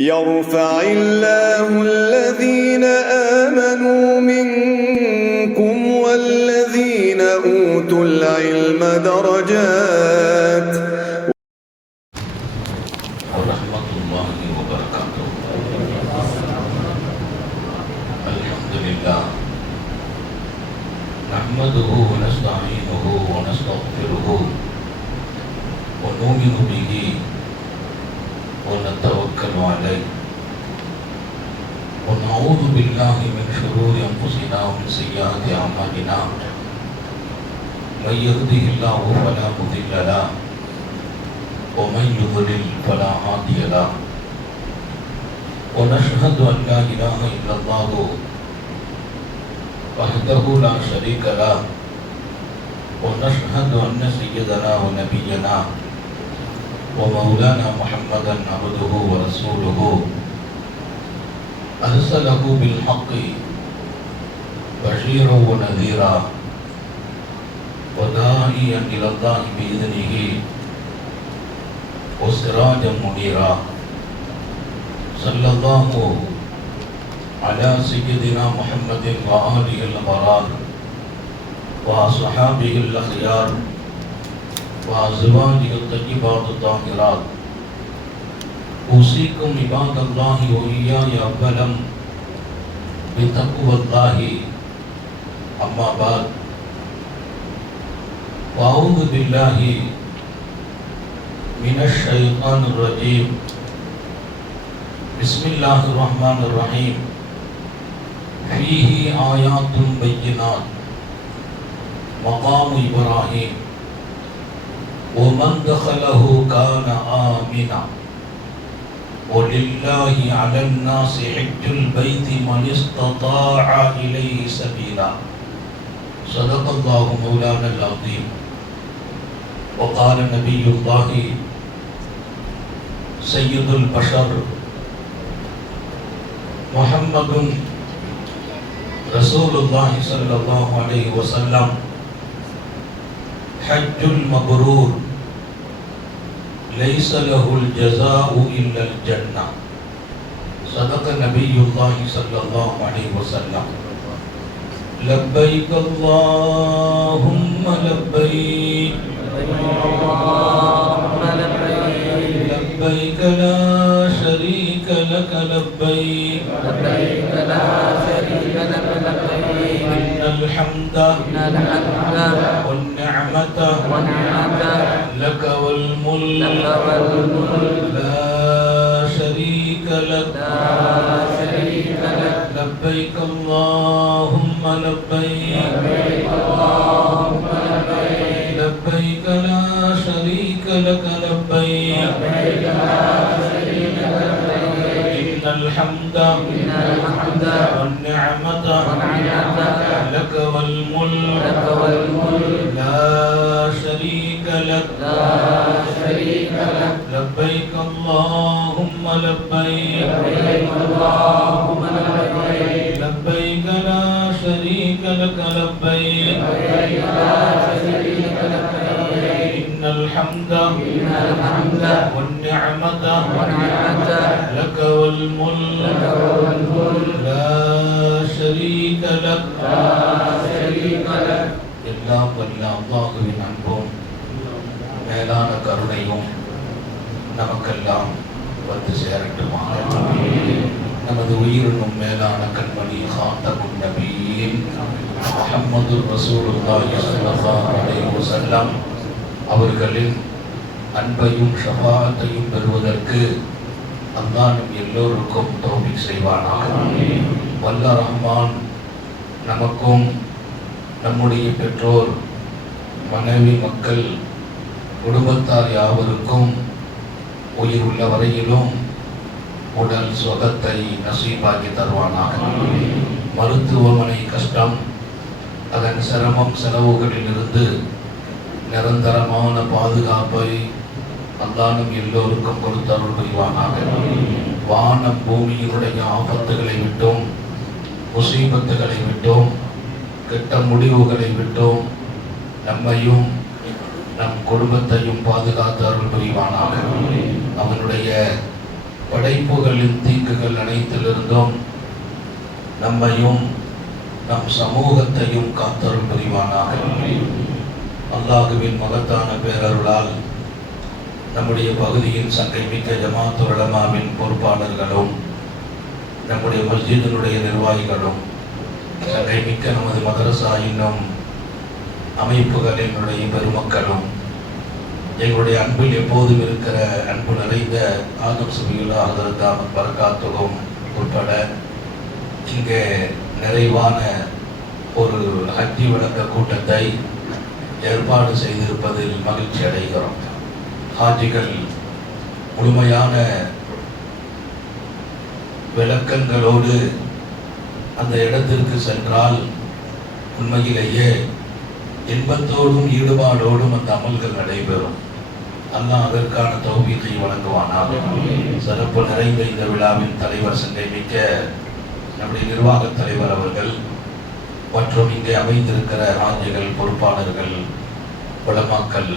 يرفع الله الذين آمنوا منكم والذين أوتوا العلم درجات. ورحمة الله وبركاته. الحمد لله نحمده ونستعينه ونستغفره ونؤمن به ونتوكل عليه ونعوذ بالله من شرور أنفسنا ومن سيئات أعمالنا. من يهده الله فلا مضل له ومن يضلل فلا هادي له. ونشهد أن لا إله إلا الله وحده لا شريك له. ونشهد أن سيدنا ونبينا ومولانا محمدا عبده ورسوله أرسله بالحق بشيرا ونذيرا وداعيا إلى الله بإذنه وسراجا منيرا. صلى الله على سيدنا محمد وآله الأبرار وأصحابه الأخيار وأزواجه الطيبات الطاهرات. أوصيكم عباد الله وإياي أولا بتقوى الله. أما بعد وأعوذ بالله من الشيطان الرجيم. بسم الله الرحمن الرحيم. فيه آيات بينات مقام إبراهيم ومن دخله كان آمنا ولله على الناس حج البيت من استطاع إليه سبيلا. صدق الله مولانا العظيم. وقال نبي الله سيد البشر محمد رسول الله صلى الله عليه وسلم حج المبرور ليس له الجزاء إلا الجنة. صدق نبي الله صلى الله عليه وسلم. لبيك اللهم لبيك لبيك لا شريك لك لبيك لبيك لا شريك لك لبيك إن الحمد والنعمة لك والملك لا شريك لك لبيك اللهم لبيك لبيك لا شريك لك لبيك إن الحمد والنعمة لك والملك لا شريك لك لبيك اللهم لبيك لبيك لا شريك لك لبيك إن الحمد والنعمة لك والملك لا شريك لك. எல்லாம் வல்ல அல்லாஹ்வின் அன்பும் மேலான கருணையும் நமக்கெல்லாம் வந்து சேரட்டுமாக. நமது உயிரினும் மேலான கண்மணி காத்தமுன் நபியின் முஹம்மது ரசூலுல்லாஹி ஸல்லல்லாஹு அலைஹி வஸல்லம் அவர்களின் அன்பையும் ஷஃபாஅத்தையும் பெறுவதற்கு அல்லாஹ் நம் எல்லோருக்கும் தௌஃபீக் செய்வானாக. வல்ல ரஹ்மான் நமக்கும் நம்முடைய பெற்றோர் மனைவி மக்கள் குடும்பத்தார் யாவருக்கும் உயிர் உள்ள வரையிலும் உடல் சுகத்தை நசீபாக்கி தருவானாக. மருத்துவமனை கஷ்டம் அதன் சிரமம் செலவுகளிலிருந்து நிரந்தரமான பாதுகாப்பை அல்லாஹ் நம் எல்லோருக்கும் கொடுத்தருள் புரிவானாக. வானம் பூமியினுடைய ஆபத்துகளை விட்டோம், முசீபத்துகளை விட்டோம், கெட்ட முடிவுகளை விட்டோம் நம்மையும் நம் குடும்பத்தையும் பாதுகாத்து அருள் புரிவானாக. அவனுடைய படைப்புகளின் தீங்குகள் அனைத்திலிருந்தும் நம்மையும் நம் சமூகத்தையும் காத்தருள் புரிவானாக. அல்லாஹுவின் மகத்தான பேரருளால் நம்முடைய பகுதியின் சங்கை மிக்க ஜமாத்துல் உலமாவின் பொறுப்பாளர்களும் நம்முடைய மஸ்ஜிதினுடைய நிர்வாகிகளும் சங்கை மிக்க நமது மதரசா இன்னும் அமைப்புகளினுடைய பெருமக்களும் எங்களுடைய அன்பில் எப்போதும் இருக்கிற அன்பு நிறைந்த ஆதம் சுபியுல்லா ஹதரத் தாமத் பரக்காத்துகும் உட்பட இங்கே நிறைவான ஒரு ஹஜ்ஜி விளக்க கூட்டத்தை ஏற்பாடு செய்திருப்பதில் மகிழ்ச்சி அடைகிறோம். ஹாஜிகள் முழுமையான விளக்கங்களோடு அந்த இடத்திற்கு சென்றால் உண்மையிலேயே இன்பத்தோடும் ஈடுபாடோடும் அந்த அமல்கள் நடைபெறும். அல்லாஹ் அதற்கான தௌஃபீகை வழங்குவானாக. சிறப்பு நிறைந்த இந்த விழாவின் தலைவர் சங்கை மிக்க நம்முடைய நிர்வாக தலைவர் அவர்கள் மற்றும் இங்கே அமைந்திருக்கிற ஹாஜிகள், பொறுப்பாளர்கள், உலமாக்கள்,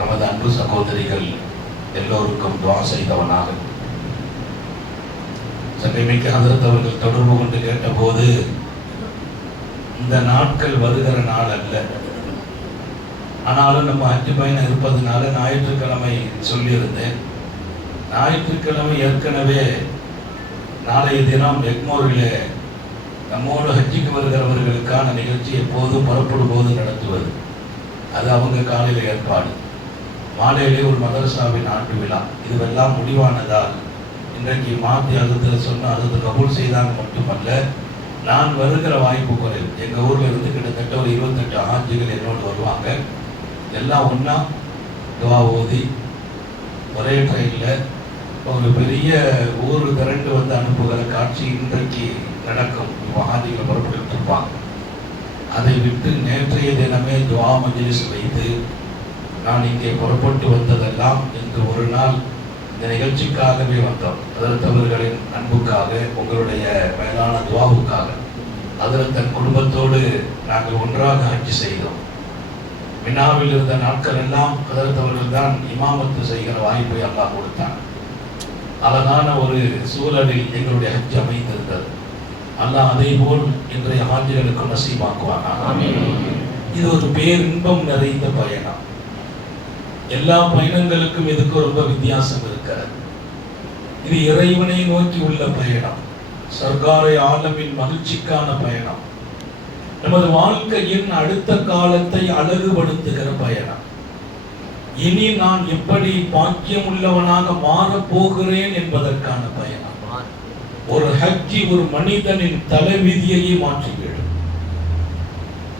நமது அன்பு சகோதரிகள் எல்லோருக்கும் துஆ செய்தவனாக. சங்கை மிக்க ஹதரத் அவர்கள் தொடர்பு கொண்டு கேட்டபோது இந்த நாட்கள் வருகிற நாள் அல்ல, ஆனாலும் நம்ம ஹஜ் பயணம் இருப்பதனால ஞாயிற்றுக்கிழமை சொல்லியிருந்தேன். ஞாயிற்றுக்கிழமை ஏற்கனவே நாளைய தினம் எக்மோரிலே நம்மோடு ஹஜ்ஜிக்கு வருகிறவர்களுக்கான நிகழ்ச்சி எப்போதும் புறப்படும் போது நடத்துவது. அது அவங்க காலையில் ஏற்பாடு. மாலையிலே ஒரு மதரசாவின் ஆண்டு விழா. இதுவெல்லாம் முடிவானதால் இன்றைக்கு மாற்றி அழுத்த சொன்ன அழுத்த கபூல் செய்தாங்க மட்டுமல்ல, நான் வருகிற வாய்ப்பு குறைவு. எங்கள் ஊரில் இருந்து கிட்டத்தட்ட ஒரு 28 ஹாஜிகள் என்னோடு வருவாங்க. எல்லாம் ஒன்றா துவா ஓதி ஒரே ட்ரெயினில் ஒரு பெரிய ஊர் திரண்டு வந்து அனுப்புகிற காட்சி இன்றைக்கு நடக்கும். ஹாஜிகளை புறப்பட்டு இருப்பாங்க. அதை விட்டு நேற்றைய தினமே துவா மஜ்லிஸ் வைத்து நான் இங்கே புறப்பட்டு வந்ததெல்லாம் இன்று ஒரு நாள் இந்த நிகழ்ச்சிக்காகவே வந்தோம். அதர்த்தவர்களின் அன்புக்காக, உங்களுடைய மேலான துவாவுக்காக. அதில் தன் குடும்பத்தோடு நாங்கள் ஒன்றாக ஆட்சி செய்தோம். மினாவில் இருந்த நாட்கள் எல்லாம் அதர்த்தவர்கள் தான் இமாமத்து செய்கிற வாய்ப்பை அல்லாஹ் கொடுத்தான். அழகான ஒரு சூழலில் எங்களுடைய ஹஜ் அமைந்திருந்தது. அல்லாஹ் அதே போல் இன்றைய ஹாஜிகளுக்கு நசீபாக்குவானாக. இது ஒரு பேரின்பம் நிறைந்த பயணம். எல்லா பயணங்களுக்கும் இதுக்கு ரொம்ப வித்தியாசம் இருக்கிறது. இது இறைவனை நோக்கி உள்ள பயணம், சர்க்காரை ஆலமின் மகிழ்ச்சிக்கான பயணம், நமது வாழ்க்கையின் அடுத்த காலத்தை அழகுபடுத்துகிற பயணம். இனி நான் எப்படி பாக்கியம் உள்ளவனாக மாறப் போகிறேன் என்பதற்கான பயணம். ஒரு ஹஜ்ஜி ஒரு மனிதனின் தலைவிதியையே மாற்றிவிடும்.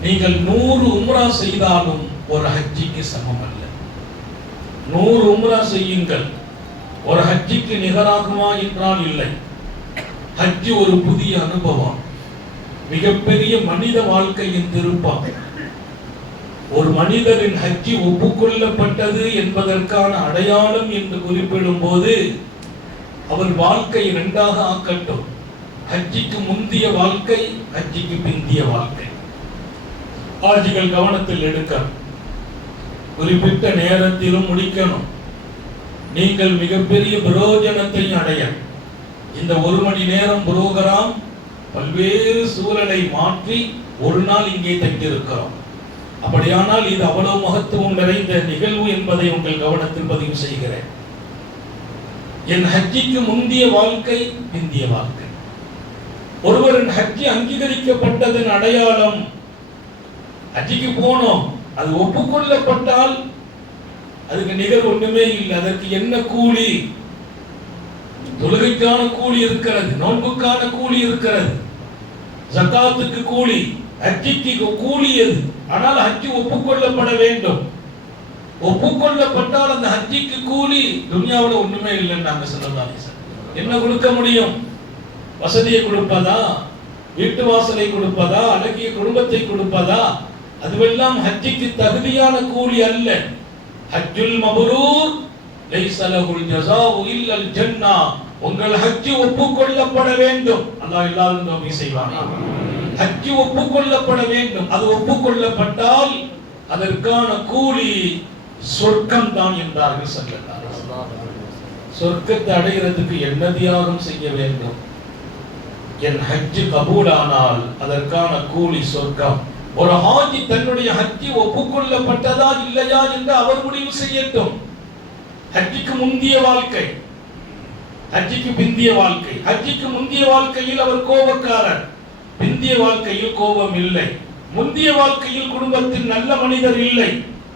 நீங்கள் 100 உம்ரா செய்தாலும் ஒரு ஹஜ்ஜிக்கு சமம் அல்ல. 100 உம்ரா செய்யுங்கள், ஒரு ஹஜ்ஜிக்கு நிகராகுமா என்றால் இல்லை. ஹஜ் ஒரு புதிய அனுபவம், மிகப்பெரிய மனித வாழ்க்கையின் திருப்பம். ஒரு மனிதரின் ஹஜ்ஜி ஒப்புக்கொள்ளப்பட்டது என்பதற்கான அடையாளம் என்று குறிப்பிடும் போது அவர் வாழ்க்கை 2ஆக ஆக்கட்டும். ஹஜ்ஜிக்கு முந்திய வாழ்க்கை, ஹஜ்ஜிக்கு பிந்திய வாழ்க்கை. ஹாஜிகள் கவனத்தில் எடுக்கணும். குறிப்பிட்ட நேரத்திலும் முடிக்கணும். நீங்கள் மிகப்பெரிய பிரயோஜனத்தை அடைய இந்த 1 மணி நேரம் புரோகிராம் பல்வேறு சூழலை மாற்றி ஒரு நாள் இங்கே தங்கியிருக்கிறோம். அப்படியானால் இது அவ்வளவு மகத்துவம் நிறைந்த நிகழ்வு என்பதை உங்கள் கவனத்தில் பதிவு செய்கிறேன். என் ஹஜ்ஜிக்கு முந்திய வாழ்க்கை, பிந்திய வாழ்க்கை. ஒருவரின் ஹஜ்ஜி அங்கீகரிக்கப்பட்டதன் அடையாளம், ஹஜ்ஜிக்கு போனோம், அது ஒப்புக்கொள்ளப்பட்டால் அதுக்கு நிகர் ஒண்ணுமே இல்லை. அதற்கு என்ன கூலி? தொழுகைக்கான கூலி இருக்கிறது, நோன்புக்கான கூலி இருக்கிறது, ஜகாத்துக்கு கூலி, ஹஜ்ஜிக்கு கூலி எது? ஆனால் ஹஜ்ஜி ஒப்புக்கொள்ளப்பட வேண்டும். ஒப்புக்கொள்ளப்பட்டால் அந்த ஹஜ்ஜிக்கு கூலி துனியாவில் ஒண்ணுமே இல்லைன்னு நாங்க சொல்லலாம். என்ன கொடுக்க முடியும்? வசதியை கொடுப்பதா, வீட்டு வாசலை கொடுப்பதா, அழகிய குடும்பத்தை கொடுப்பதா? அதுவெல்லாம் ஹஜ்ஜிக்கு தகுதியான கூலி அல்ல. ஹஜ்ஜுல் மப்ரூர் லைஸ லஹுல் ஜஸாஉ இல்லல் ஜன்னah. உங்கள் ஹஜ் ஒப்புக்கொள்ளப்பட வேண்டும். அல்லாஹ் எல்லாரும் தௌபீ செய்வானா. ஹஜ் ஒப்புக்கொள்ளப்பட வேண்டும். அது ஒப்புக்கொள்ளப்பட்டால் அதற்கான கூலி சொர்க்கம் தான் என்றார்கள் ஸல்லல்லாஹு அலைஹி வஸல்லம். சொர்க்கத்தை அடைகிறதுக்கு என்ன தியாகம் செய்ய வேண்டும்? என் ஹஜ் கபூலானால் அதற்கான கூலி சொர்க்கம். ஒரு ஹாஜி தன்னுடைய ஹஜ்ஜி ஒப்புக்கொள்ளப்பட்டதா இல்லையா என்று அவர் முடிவு செய்யட்டும். ஹஜ்ஜிக்கு முந்திய வாழ்க்கை, ஹஜ்ஜிக்கு பிந்திய வாழ்க்கை. ஹஜ்ஜிக்கு முந்திய வாழ்க்கையில் அவர் கோபக்காரர், பிந்திய வாழ்க்கையில் கோபம் இல்லை. முந்திய வாழ்க்கையில் குடும்பத்தில் நல்ல மனிதர் இல்லை,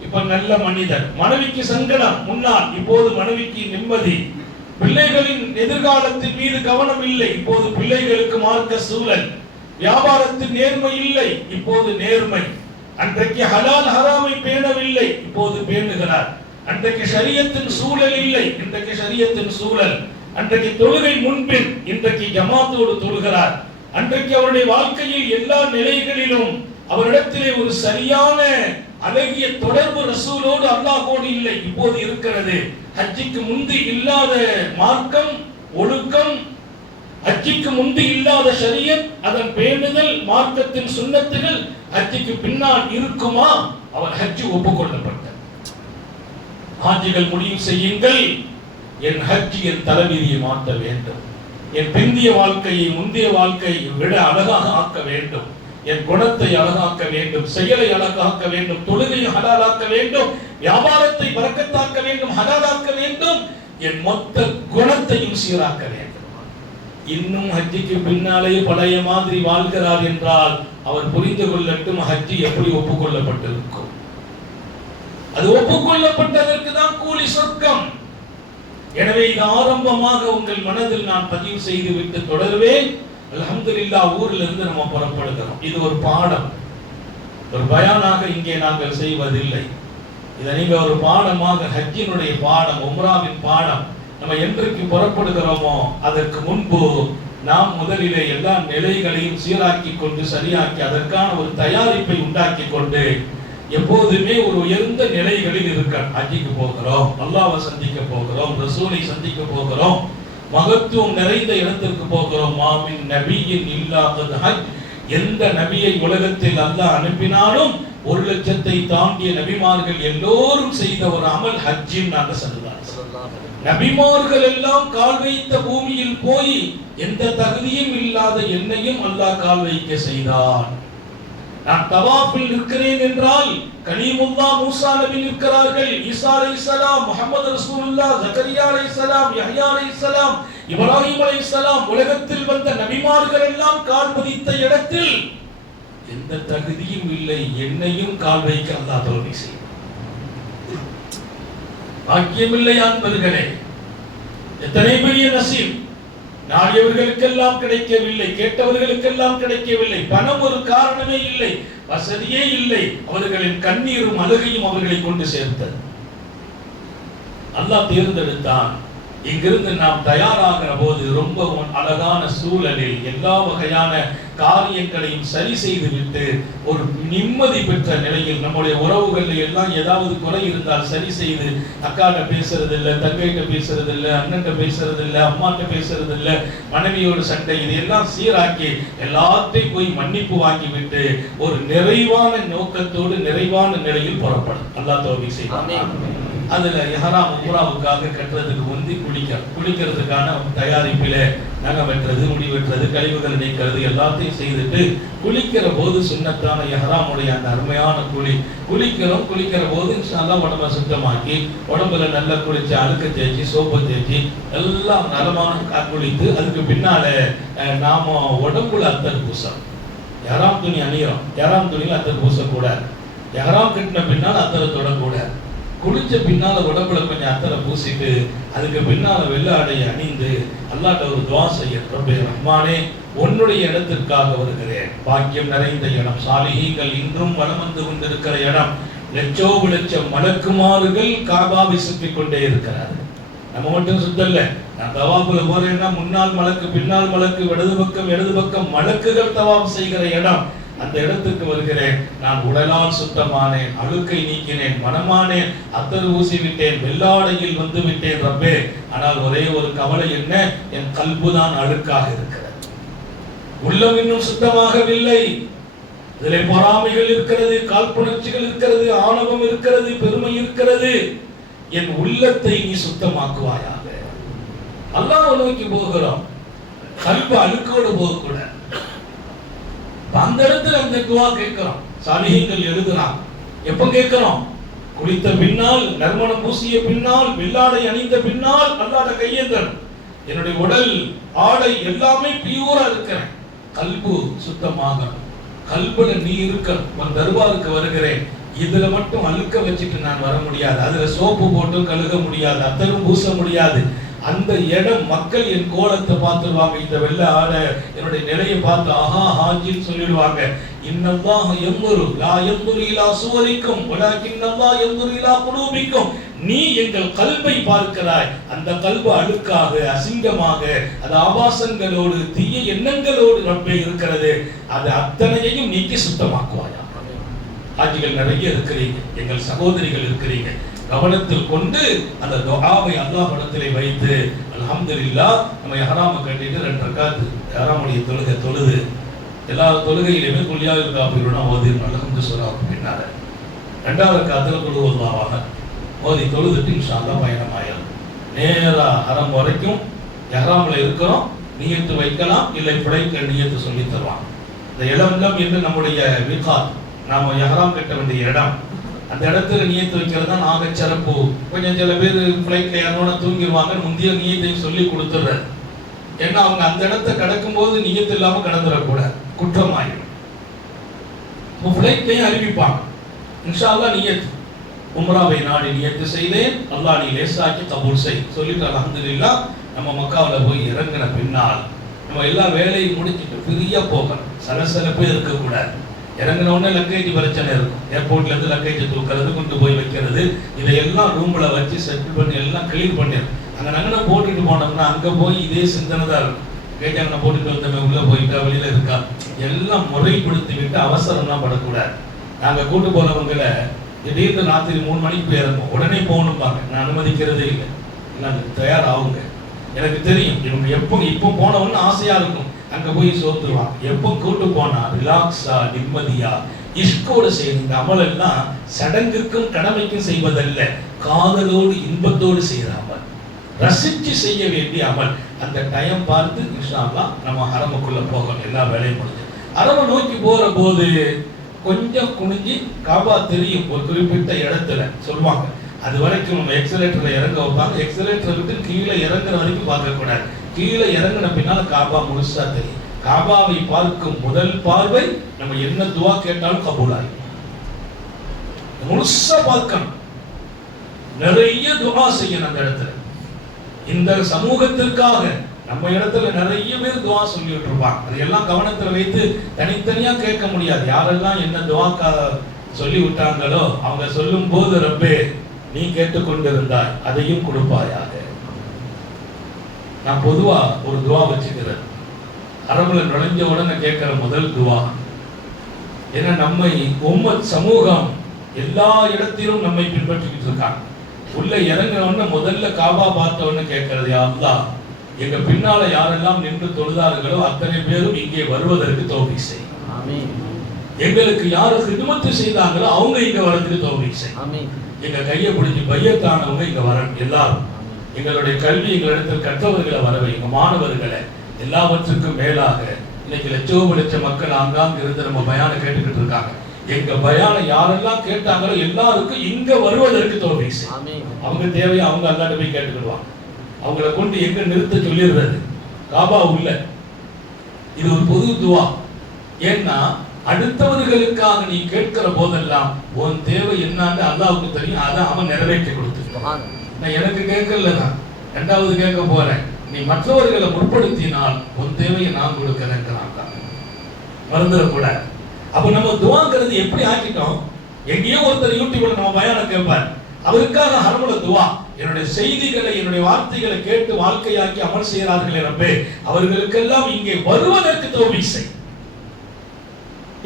இப்ப நல்ல மனிதர். மனைவிக்கு சங்கடம் முன்னால், இப்போது மனைவிக்கு நிம்மதி. பிள்ளைகளின் எதிர்காலத்தின் மீது கவனம் இல்லை, இப்போது பிள்ளைகளுக்கு மார்க்க சூழல். வியாபாரத்தில் நேர்மை இல்லை, இப்போது நேர்மை. அன்றைக்கு ஹலால் ஹராமை பேணவில்லை, இப்போது பேணுகிறார். அன்றைக்கு ஷரியத்தின் சூழல் இல்லை, இன்றைக்கு ஷரியத்தின் சூழல். அன்றைக்கு தொழுகை முன்பின், இன்றைக்கு ஜமாத்தோடு தொழுகிறார். அன்றைக்கு அவருடைய வாழ்க்கையில் எல்லா நிலைகளிலும் அவரிடத்திலே ஒரு சரியான அழகிய தொடர்பு ரசூலோடு அல்லாஹ்வோடு இல்லை, இப்போது இருக்கிறது. ஹஜ்ஜிக்கு முந்தி இல்லாத மார்க்கம் ஒழுக்கம், ஹஜ்ஜிக்கு முந்தி இல்லாத ஷரியத், அதன் பேணுதல், மார்க்கத்தின் சுன்னத்துகள் ஹஜ்ஜிக்கு பின்னால் இருக்குமா? அவர் ஹஜ்ஜி ஒப்புக்கொள்ளப்பட்டார். ஹாஜிகள் முடிவு செய்யுங்கள், என் ஹஜ் என் தலைவிதியை மாற்ற வேண்டும், என் பிந்திய வாழ்க்கையை முந்தைய வாழ்க்கையை விட அழகாக ஆக்க வேண்டும், என் குணத்தை அழகாக்க வேண்டும், செயலை அழகாக்க வேண்டும், தொழுகையை ஹலாலாக்க வேண்டும், வியாபாரத்தை பரக்கத்தாக்க வேண்டும், ஹலாலாக்க வேண்டும், என் மொத்த குணத்தையும் சீராக்க வேண்டும். இன்னும் ஹஜ்ஜிக்கு பின்னாலே பழைய மாதிரி வாழ்கிறார் என்றால் அவர் புரிந்து கொள்ளட்டும், ஹஜ்ஜி எப்படி ஒப்புக்கொள்ளப்பட்டிருக்கும். அது ஒப்புக்கொள்ளப்பட்டதற்கு தான் கூலி சொர்க்கம். எனவே இது ஆரம்பமாக உங்கள் மனதில் நான் பதிவு செய்து விட்டு தொடர்வேன். அல்ஹம்துலில்லாஹ், ஊரில் இருந்து நம்ம புறப்படுகிறோம். இது ஒரு பாடம், ஒரு பயானாக இங்கே நாங்கள் செய்வதில்லை. இதை நீங்க ஒரு பாடமாக, ஹஜ்ஜினுடைய பாடம், உம்ராவின் பாடம், நம்ம என்றைக்கு புறப்படுகிறோமோ அதற்கு முன்பு நாம் முதலிலே எல்லா நிலைகளையும் சீராக்கி கொண்டு சரியாக்கி அதற்கான ஒரு தயாரிப்பை உண்டாக்கி கொண்டு எப்போதுமே ஒரு உயர்ந்த நிலைகளில் இருக்க. ஹஜ்ஜிக்கு போகிறோம், அல்லாஹ்வை சந்திக்க போகிறோம், ரசூலை சந்திக்க போகிறோம், மகத்துவம் நிறைந்த இடத்திற்கு போகிறோம். மாமின் நபியின் இல்லாத ஹஜ், எந்த நபியை உலகத்தில் அல்லாஹ் அனுப்பினாலும் 1,00,000 தாண்டிய நபிமார்கள் எல்லோரும் செய்த ஒரு அமல் ஹஜ்ஜின் நாங்க சொல்லுவாங்க. நபிமார்கள் எல்லாம் கால் வைத்த பூமியில் போய் எந்த தகுதியும் இல்லாத என்னையும் அல்லாஹ் கால் வைக்க செய்தான். நான் தவாஃபில் இருக்கிறேன் என்றால் கலீமுல்லாஹ் மூசா நபி இருக்கிறார்கள், ஈசா அலைஹிஸ்ஸலாம், முஹம்மது ரசூலுல்லாஹ், ஜக்கரியா அலைஹிஸ்ஸலாம், யஹ்யா அலைஹிஸ்ஸலாம், இப்ராஹிம் அலைஹிஸ்ஸலாம், உலகத்தில் வந்த நபிமார்கள் எல்லாம் கால் பதித்த இடத்தில் எந்த தகுதியும் இல்லை, என்னையும் கால் வைக்க அல்லாஹ் தௌஃபீக் செய்தார். பாக்கியமில்லை அன்பர்களே, எத்தனை பெரிய நசீப்! நாடியவர்களுக்கெல்லாம் கிடைக்கவில்லை, கேட்டவர்களுக்கெல்லாம் கிடைக்கவில்லை. பணம் ஒரு காரணமே இல்லை, வசதியே இல்லை, அவர்களின் கண்ணீரும் அழுகையும் அவர்களை கொண்டு சேர்த்தது. அல்லாஹ் தேர்ந்தெடுத்தான். இங்கிருந்து நாம் தயாராகிற போது ரொம்ப அழகான சூழலில் எல்லா வகையான காரியங்களையும் சரி செய்து விட்டு ஒரு நிம்மதி பெற்ற நிலையில் நம்முடைய உறவுகளில் எல்லாம் ஏதாவது குறை இருந்தால் சரி செய்து, அக்காட்ட பேசுறது இல்லை, தங்கைகிட்ட பேசுறது இல்லை, அண்ணன்கிட்ட பேசுறது இல்லை, அம்மாட்ட பேசுறது இல்லை, மனைவியோடு சண்டை, இதையெல்லாம் சீராக்கி எல்லாத்தையும் போய் மன்னிப்பு வாங்கி விட்டு ஒரு நிறைவான நோக்கத்தோடு நிறைவான நிலையில் புறப்படும். அல்லாஹ் தௌஃபீக் செய்வான். அதுல இஹ்ராம் உம்ராவுக்காக கட்டுறதுக்கு முந்தி குளிக்கிறதுக்கான தயாரிப்பில நகை வெட்டுறது, முடி வெட்டுறது, கழிவுகள் நீக்கிறது எல்லாத்தையும் செய்துட்டு குளிக்கிற போது சுன்னத்தான இஹ்ராமுடைய அந்த அருமையான குளிக்கிற போது இன்ஷாஅல்லாஹ் உடம்ப சுத்தமாக்கி உடம்புல நல்லா குளிச்சு அழுக்க தேய்ச்சி சோப்பு தேய்ச்சி எல்லாம் நலமான குளித்து அதுக்கு பின்னால நாம உடம்புல அத்தர் பூசம். இஹ்ராம் துணி அணிகிறோம், இஹ்ராம் துணியில அத்தர் பூசக்கூடாது. இஹ்ராம் கட்டின பின்னால் அத்தரை தொடக்கூடாது. குளிச்ச பின்னால உடம்புல கொஞ்சம் அத்தரை பூசிட்டு அதுக்கு பின்னால வெள்ள ஆடையை அணிந்து அல்லாஹ்ட்ட ஒரு துஆ செய்ய, ரப்பே ரஹ்மானே, உன்னுடைய இடத்திற்காக வருகிறேன். பாக்கியம் நிறைந்த இடம், சாலிஹீன்கள் இன்றும் வலம் வந்து கொண்டிருக்கிற இடம், லட்சோபலட்சம் மலக்குமார்கள் காபாவை சுற்றி கொண்டே இருக்கிறார்கள். நம்ம மட்டும் சுத்தல்ல, நான் தவாஃபுல போறேன்னா முன்னால் மலக்கு, பின்னால் மலக்கு, இடது பக்கம் மலக்குகள் தவாஃப் செய்கிற இடம். அந்த இடத்துக்கு வருகிறேன். நான் உடலால் சுத்தமானேன், அழுக்கை நீக்கினேன், மனமானேன், அத்தர் ஊசி விட்டேன், வெள்ளாடையில் வந்து விட்டேன் ரப்பே. ஆனால் ஒரே ஒரு கவலை என்ன, என் கல்பு தான் அழுக்காக இருக்கிறது, உள்ளம் இன்னும் சுத்தமாகவில்லை. இதிலே பொறாமைகள் இருக்கிறது, காழ்ப்புணர்ச்சிகள் இருக்கிறது, ஆணவம் இருக்கிறது, பெருமை இருக்கிறது. என் உள்ளத்தை நீ சுத்தமாக்குவாயாக. அல்லாஹ்வை நோக்கி போகிறோம். கல்பு அழுக்கோடு போகக்கூடாது. அந்த இடத்துல அந்த துவா கேட்கிறோம். சாலிஹீன்கள் எழுதுறாங்க. எப்ப கேட்கிறோம்? குளித்த பின்னால், நறுமணம் பூசிய பின்னால், வெள்ளாடை அணிந்த பின்னால் அல்லாஹ்ட கையேந்தல். என்னுடைய உடல் ஆடை எல்லாமே பியூரா இருக்கிறேன், கல்பு சுத்தமாக, கல்புல நீ இருக்கணும். உன் தர்பாருக்கு வருகிறேன், இதுல மட்டும் அழுக்க வச்சுட்டு நான் வர முடியாது, அதுல சோப்பு போட்டு கழுக முடியாது, அத்தரும் பூச முடியாது. அந்த இடம் மக்கள் என் கோலத்தை பார்த்துருவாங்க, இந்த வெள்ளை ஆடை என்னுடைய நிலையை பார்த்து ஆஹா ஹாஜின்னு சொல்லிடுவாங்க. இன்னல்லாஹ் யன்துரு லா யன்துரு இலா சுவரிக்கும் வலாகின்னல்லாஹ் யன்துரு இலா குலூபிக்கும். நீ எங்கள் கல்பை பார்க்கிறாய், அந்த கல்பு அழுக்காக, அசிங்கமாக, அது ஆபாசங்களோடு, தீய எண்ணங்களோடு ரப்பே இருக்கிறது, அது அத்தனையையும் நீக்கி சுத்தமாக்குவாயா. ஹாஜிகள் நிறைய இருக்கிறீங்க, எங்கள் சகோதரிகள் இருக்கிறீங்க, கவனத்தில் கொண்டு அந்த துஆவை அல்லாஹ் படத்திலே வைத்து அல்ஹம்துலில்லாஹ் நம்ம இஹ்ராம கட்டிட்டு 2 ரக்காத் இஹ்ராமுடைய தொழுது எல்லா தொழுகையிலுமே குல்யாவில் காஃபிருனா ஓதிரணும் அல்ஹம்துலில்லாஹ். பின்னால 2வது ரக்காத்துல குல் ஹுவல்லாஹ் ஓதி தொழுதுட்டு இன்ஷா அல்லாஹ் பயணமாயிரும். நேரா ஹரம் வரைக்கும் இஹ்ராம்ல இருக்கிறோம், நியத்து வைக்கலாம், இல்லை பிழைக்க நியத்து சொல்லி தருவாங்க. இந்த இடம் என்று நம்முடைய மிகாத், நாம இஹ்ராம் கட்ட வேண்டிய இடம், அந்த இடத்துல நியத்து வைக்கிறது தான் நாக சிறப்பு. கொஞ்சம் சில பேர் ஃப்ளைட்ல ஏறணும்னா தூங்கிடுவாங்க, முந்தைய நியத்தையும் சொல்லி கொடுத்துடுறது. ஏன்னா அவங்க அந்த இடத்தை கடக்கும் போது நியத்து இல்லாம கடந்துடக்கூடாது, குற்றமாயிடும். ஃப்ளைட்லையும் அறிவிப்பாங்க இன்ஷா அல்லாஹ் நியத் உம்ராவை நாடி நியத்து செய்தேன், அல்லாஹ் நீ லேசாக்கி கபூல் செய் சொல்லிட்டு அல்ஹம்துலில்லாஹ் நம்ம மக்காவில் போய் இறங்கின பின்னால் நம்ம எல்லா வேலையும் முடிச்சுட்டு ஃப்ரீயா போகணும், சலசலப்பே இருக்கக்கூடாது. இறங்கின உடனே லக்கேஜ் பிரச்சனை இருக்கும், ஏர்போர்ட்ல இருந்து லக்கேஜ் தூக்கிறது, கொண்டு போய் வைக்கிறது, இதையெல்லாம் ரூம்ல வச்சு செட்டில் பண்ணி எல்லாம் கிளீன் பண்ணிடும். அங்கே நாங்கள் போட்டுட்டு போனோம்னா அங்கே போய் இதே சிந்தனை தான் இருக்கும். கேட்டாங்க போட்டுட்டு வந்தவங்க உள்ள போயிட்டா வெளியில இருக்கா, எல்லாம் முறைப்படுத்தி விட்டு அவசரம்லாம் படக்கூடாது. நாங்கள் கூட்டு போனவங்களை திடீர்னு ராத்திரி 3 மணிக்கு போய் இறங்கும், உடனே போகணும்பாங்க, நான் அனுமதிக்கிறதே இல்லை, நாங்கள் தயாராகுங்க. எனக்கு தெரியும் இவங்க இப்போ போனவொன்னு ஆசையா இருக்கும், அங்க போய் சோத்துருவாங்க. எப்போ கூட்டு போனா ரிலாக்ஸா நிம்மதியா இஷ்கோடு செய்யுங்க. அமல் எல்லாம் சடங்குக்கும் கடமைக்கும் செய்வதல்ல, காதலோடு இன்பத்தோடு செய்யற அமல், ரசிச்சு செய்ய வேண்டிய அமல். அந்த டைம் பார்த்து இன்ஷா அல்லாஹ் நம்ம ஹரமுக்குள்ள போகணும். எல்லா வேலையும் முடிஞ்சு ஹரம நோக்கி போற போது கொஞ்சம் குனிஞ்சு காபா தெரியும் ஒரு குறிப்பிட்ட இடத்துல சொல்லுவாங்க, அது வரைக்கும் நம்ம எக்ஸலேட்டர்ல இறங்க வைப்பாங்க, எக்ஸலேட்டரை விட்டு கீழே இறங்குற வரைக்கும் பார்க்க கூடாது. கீழே இறங்கின பின்னால காபா முழுசா தெரியும். காபாவை பார்க்கும் முதல் பார்வை நம்ம என்ன துவா கேட்டாலும் கபூலாகும். முழுசா பார்க்கணும், நிறைய துவா செய்யணும் அந்த இடத்துல. இந்த சமூகத்திற்காக நம்ம இடத்துல நிறைய பேர் துவா சொல்லிட்டு இருப்பாங்க, அதையெல்லாம் கவனத்தில் வைத்து தனித்தனியா கேட்க முடியாது. யாரெல்லாம் என்ன துவா சொல்லி விட்டாங்களோ அவங்க சொல்லும் போது ரப்பே நீ கேட்டுக்கொண்டிருந்தாய், அதையும் கொடுப்பாயாக. நான் பொதுவா ஒரு துவா வச்சுக்கிறேன், அரபுல நுழைஞ்ச உடனே கேட்கிற முதல் துவா. ஏன்னா நம்மை உம்மத் சமூகம் எல்லா இடத்திலும் நம்மை பின்பற்றிக்கிட்டு இருக்காங்க. உள்ள இறங்கினவொன்னு முதல்ல காபா பார்த்தவொன்னு கேட்கறது, யா அல்லாஹ் எங்க பின்னால யாரெல்லாம் நின்று தொழுதார்களோ அத்தனை பேரும் இங்கே வருவதற்கு தௌஃபீக் செய். ஆமீன். எங்களுக்கு யாரு ஹிதுமத்து செய்தாங்களோ அவங்க இங்க வரதுக்கு தௌஃபீக் செய். ஆமீன். எங்க கையை பிடிச்சி பையத்தானவங்க இங்க வரணும், எல்லாரும் எங்களுடைய கல்வி எங்களிடத்தில் கற்றவர்களை வரவை, எங்க மாணவர்களை, எல்லாவற்றுக்கும் மேலாக இன்னைக்கு லட்ச மக்கள் ஆங்காங்க இருந்து நம்ம பயான கேட்டுக்கிட்டு இருக்காங்க. எங்க பயான யாரெல்லாம் கேட்டாங்களோ எல்லாருக்கும் இங்க வருவதற்கு தௌஃபீக் செய். ஆமீன். அவங்க தேவையை அவங்க அல்லாஹ்ட்ட போய் கேட்டுக்கிடுவாங்க. அவங்கள கொண்டு எங்க நிறுத்த சொல்லிடுறது காபா உள்ள. இது ஒரு பொது துவா. ஏன்னா அடுத்தவர்களுக்காக நீ கேட்கிற போதெல்லாம் உன் தேவை என்னன்னு அல்லாஹ்வுக்கு தெரியும், அதை அவன் நிறைவேற்றி கொடுத்துருக்கான். நான் எனக்கு கேட்கலதான், 2வது கேட்க போறேன். நீ மற்றவர்களை முற்படுத்தினால் உன் தேவையை நான் கொடுக்கிறேன்றான். மறந்துடக்கூடாது. அப்ப நம்ம துவாங்கிறது எப்படி ஆக்கிட்டோம்? எங்கேயோ ஒருத்தர் யூடியூப்ல நம்ம பயானம் கேட்பார், அவருக்காக ஹரமுல துவா. என்னுடைய செய்திகளை என்னுடைய வார்த்தைகளை கேட்டு வாழ்க்கையாக்கி அமல் செய்கிறார்களே ரப்பே, அவர்களுக்கெல்லாம் இங்கே வருவதற்கு தௌஃபீக் செய்.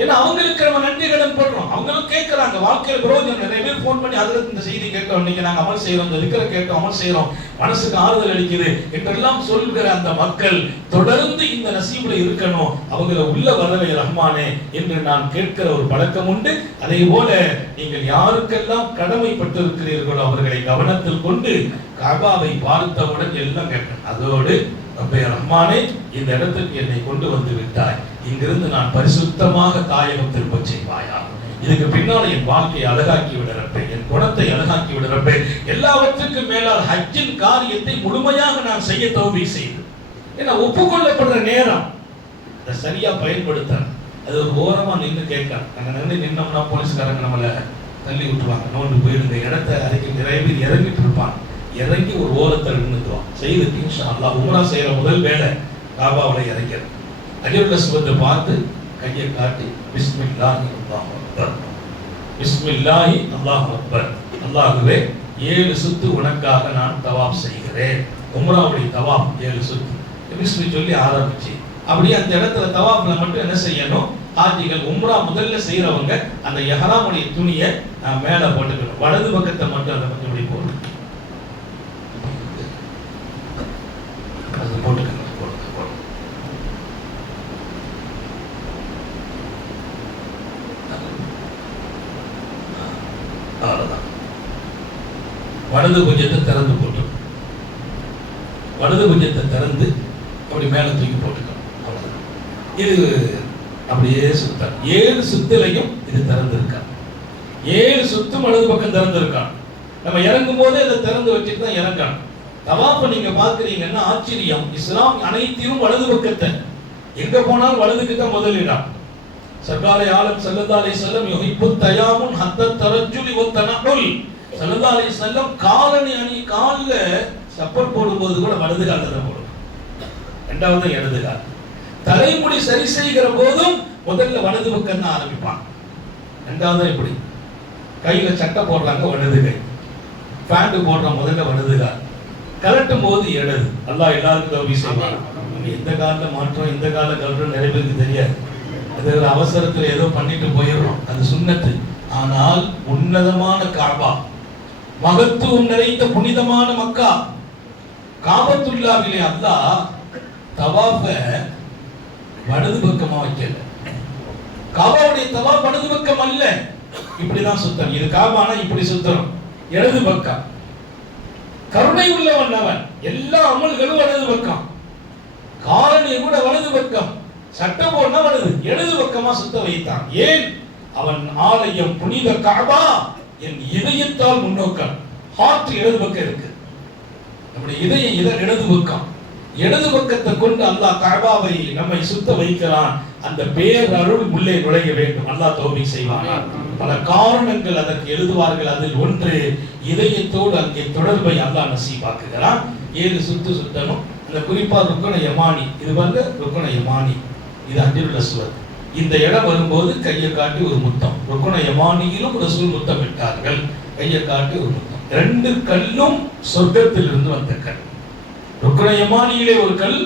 ஏன்னா அவங்களுக்கு நம்ம நன்றி கடன் பண்றோம். அவங்களும் கேட்கறாங்க வாழ்க்கையில பிரயோஜனம். நிறைய பேர் போன் பண்ணி அதுல இந்த செய்தி கேட்டோம், இன்னைக்கு நாங்க அமல் செய்யறோம், இந்த இருக்கிற கேட்டோம், அமல் செய்யறோம், மனசுக்கு ஆறுதல் அளிக்குது என்றெல்லாம் சொல்கிற அந்த மக்கள் தொடர்ந்து இந்த நசீபுல இருக்கணும், அவங்கள உள்ள வரவே ரஹ்மானே என்று நான் கேட்கிற ஒரு பழக்கம் உண்டு. அதே போல நீங்கள் யாருக்கெல்லாம் கடமைப்பட்டிருக்கிறீர்களோ அவர்களை கவனத்தில் கொண்டு காபாவை பார்த்தவுடன் எல்லாம் கேட்பேன். அதோடு ரப்பே ரஹ்மானே இந்த இடத்துக்கு என்னை கொண்டு வந்து விட்டாய், இங்கிருந்து நான் பரிசுத்தமாக தாயகம் திரும்ப செய்வாயா, இதுக்கு பின்னால் என் வாழ்க்கையை அழகாக்கி விடுறப்பே, என் குணத்தை அழகாக்கி விடுறப்பே, எல்லாவற்றுக்கும் மேலால் ஹஜ்ஜின் காரியத்தை முழுமையாக நான் செய்ய தௌபீக் செய்து. ஏன்னா ஒப்புக்கொள்ளப்படுற நேரம் அதை சரியா பயன்படுத்த அது ஒரு ஓரமா நின்று கேட்கலாம். நாங்க நின்னோம்னா போலீஸ்காரங்க நம்மளை தள்ளி விட்டுருவாங்க, நோண்டு போயிடுங்க இடத்தை அறிக்கை. நிறைய பேர் இறங்கிட்டு இருப்பாங்க, இறங்கி ஒரு ஓரத்தில் நின்றுக்குவான். செய்துட்டு இன்ஷா அல்லாஹ் உம்ரா செய்யற முதல் வேலை காபாவுல இறங்கிறது. ஹஜ்ருல் அஸ்வதை பார்த்து கையை காட்டி பிஸ்மில்லாஹி அல்லாஹு அக்பர், பிஸ்மில்லாஹி அல்லாஹு அக்பர், அல்லாஹ்வே 7 சுத்து உனக்காக நான் தவாப் செய்கிறேன். உம்ராவுடைய தவாப் 7 சுத்து பிஸ்மி சொல்லி ஆரம்பிச்சு அப்படியே அந்த இடத்துல தவாப்ல மட்டும் என்ன செய்யணும், ஹாஜிகள் உம்ரா முதல்ல செய்யறவங்க அந்த இஹ்ராமுடைய துணியை மேல போட்டுக்கணும், வலது பக்கத்தை மட்டும் அதை கொஞ்சம் இப்படி போட்டு வலது கொஞ்சத்தை திறந்து போட்டு, வலது கொஞ்சத்தை திறந்து அப்படி மேல தூக்கி போட்டுக்கணும். அவ்வளவுதான். இது அப்படியே சுத்த 7 சுத்திலையும் இது திறந்திருக்கா, 7 சுத்தும் வலது பக்கம் திறந்திருக்கான். நம்ம இறங்கும் போதே இதை திறந்து வச்சுட்டு தான் இறங்கணும். தவாப்ப நீங்க பாக்குறீங்கன்னா ஆச்சரியம், இஸ்லாம் அனைத்திலும் வலது பக்கத்தை, எங்க போனாலும் வலதுக்கு தான் முதலிடம். சர்க்காரை ஆலம் ஸல்லல்லாஹு அலைஹி வஸல்லம் யுஹிப்பு தயாமுன் ஹத்த தரஜுலி வ தனஉல், ஸல்லல்லாஹு அலைஹி வஸல்லம் காலணி அணி கால்ல சப்பல் போடும்போது கூட வலது கால்ல தான் போடுவாங்க, இரண்டாவது இடது கால். தலைமுடி சரி செய்கிற போதும் முதல்ல வலது பக்கம் தான் ஆரம்பிப்பாங்க, இரண்டாவது இப்படி. கையில சட்டை போடுறாங்க வலது கை, பேண்ட் போடுற முதல்ல வலது கால், கலட்டும் போது இடது. அல்லாஹ் எல்லாருக்கும் தௌபீக் செய்வான். எந்த காலில் மாற்றம் எந்த காலில் கலட்டும் நிறைய பேருக்கு தெரியாது. அது ஒரு அவசரத்தில் ஏதோ பண்ணிட்டு போயிடுறோம், அது சுன்னத்து. ஆனால் உன்னதமான காபா, மகத்துவம் நிறைந்த புனிதமான மக்கா, காபத்துல்லாவிலே அல்லாஹ் தவாஃப வலது பக்கமா வைக்கல. காபாவுடைய தவாஃப் வலது பக்கம் அல்ல, இப்படிதான் சுத்தம். இது காபானா இப்படி சுத்தணும், இடது பக்கம். கருணை உள்ளவன் அவன், எல்லா அமல்களும் வலது பக்கம், காலனி கூட வலது பக்கம், சட்டம் போனா வலது, இடது பக்கமா சுத்த வைத்தான். ஏன்? அவன் ஆலயம் புனித காபா என் இதயத்தால் முன்னோக்கம், ஹார்ட் இடது பக்கம் இருக்கு, நம்முடைய இதயம் இடது பக்கம். இடது பக்கத்தை கொண்டு அல்லாஹ் காபாவை நம்மை சுத்த வைக்கிறான். அந்த பேரருள் உள்ளே நுழைய வேண்டும், அல்லாஹ் தௌபீக் செய்வான். பல காரணங்கள் அதற்கு எழுதுவார்கள். அதில் ஒன்று இதயத்தோடு அங்கே தொடர்பை அல்லாஹ் நசீபாக்குகிறான். 7 சுத்து சுத்தணும். அந்த குறிப்பா ருக்குன யமானி, இது வந்து ருக்குன யமானி, இது ஹஜ்ருல் அஸ்வத். இந்த இடம் வரும்போது கையை காட்டி ஒரு முத்தம். ருக்குன யமானியிலும் ரசூல் முத்தம் விட்டார்கள், கையை காட்டி ஒரு முத்தம். 2 கல்லும் சொர்க்கத்திலிருந்து வந்த கல். ருக்குன யமானியிலே ஒரு கல்,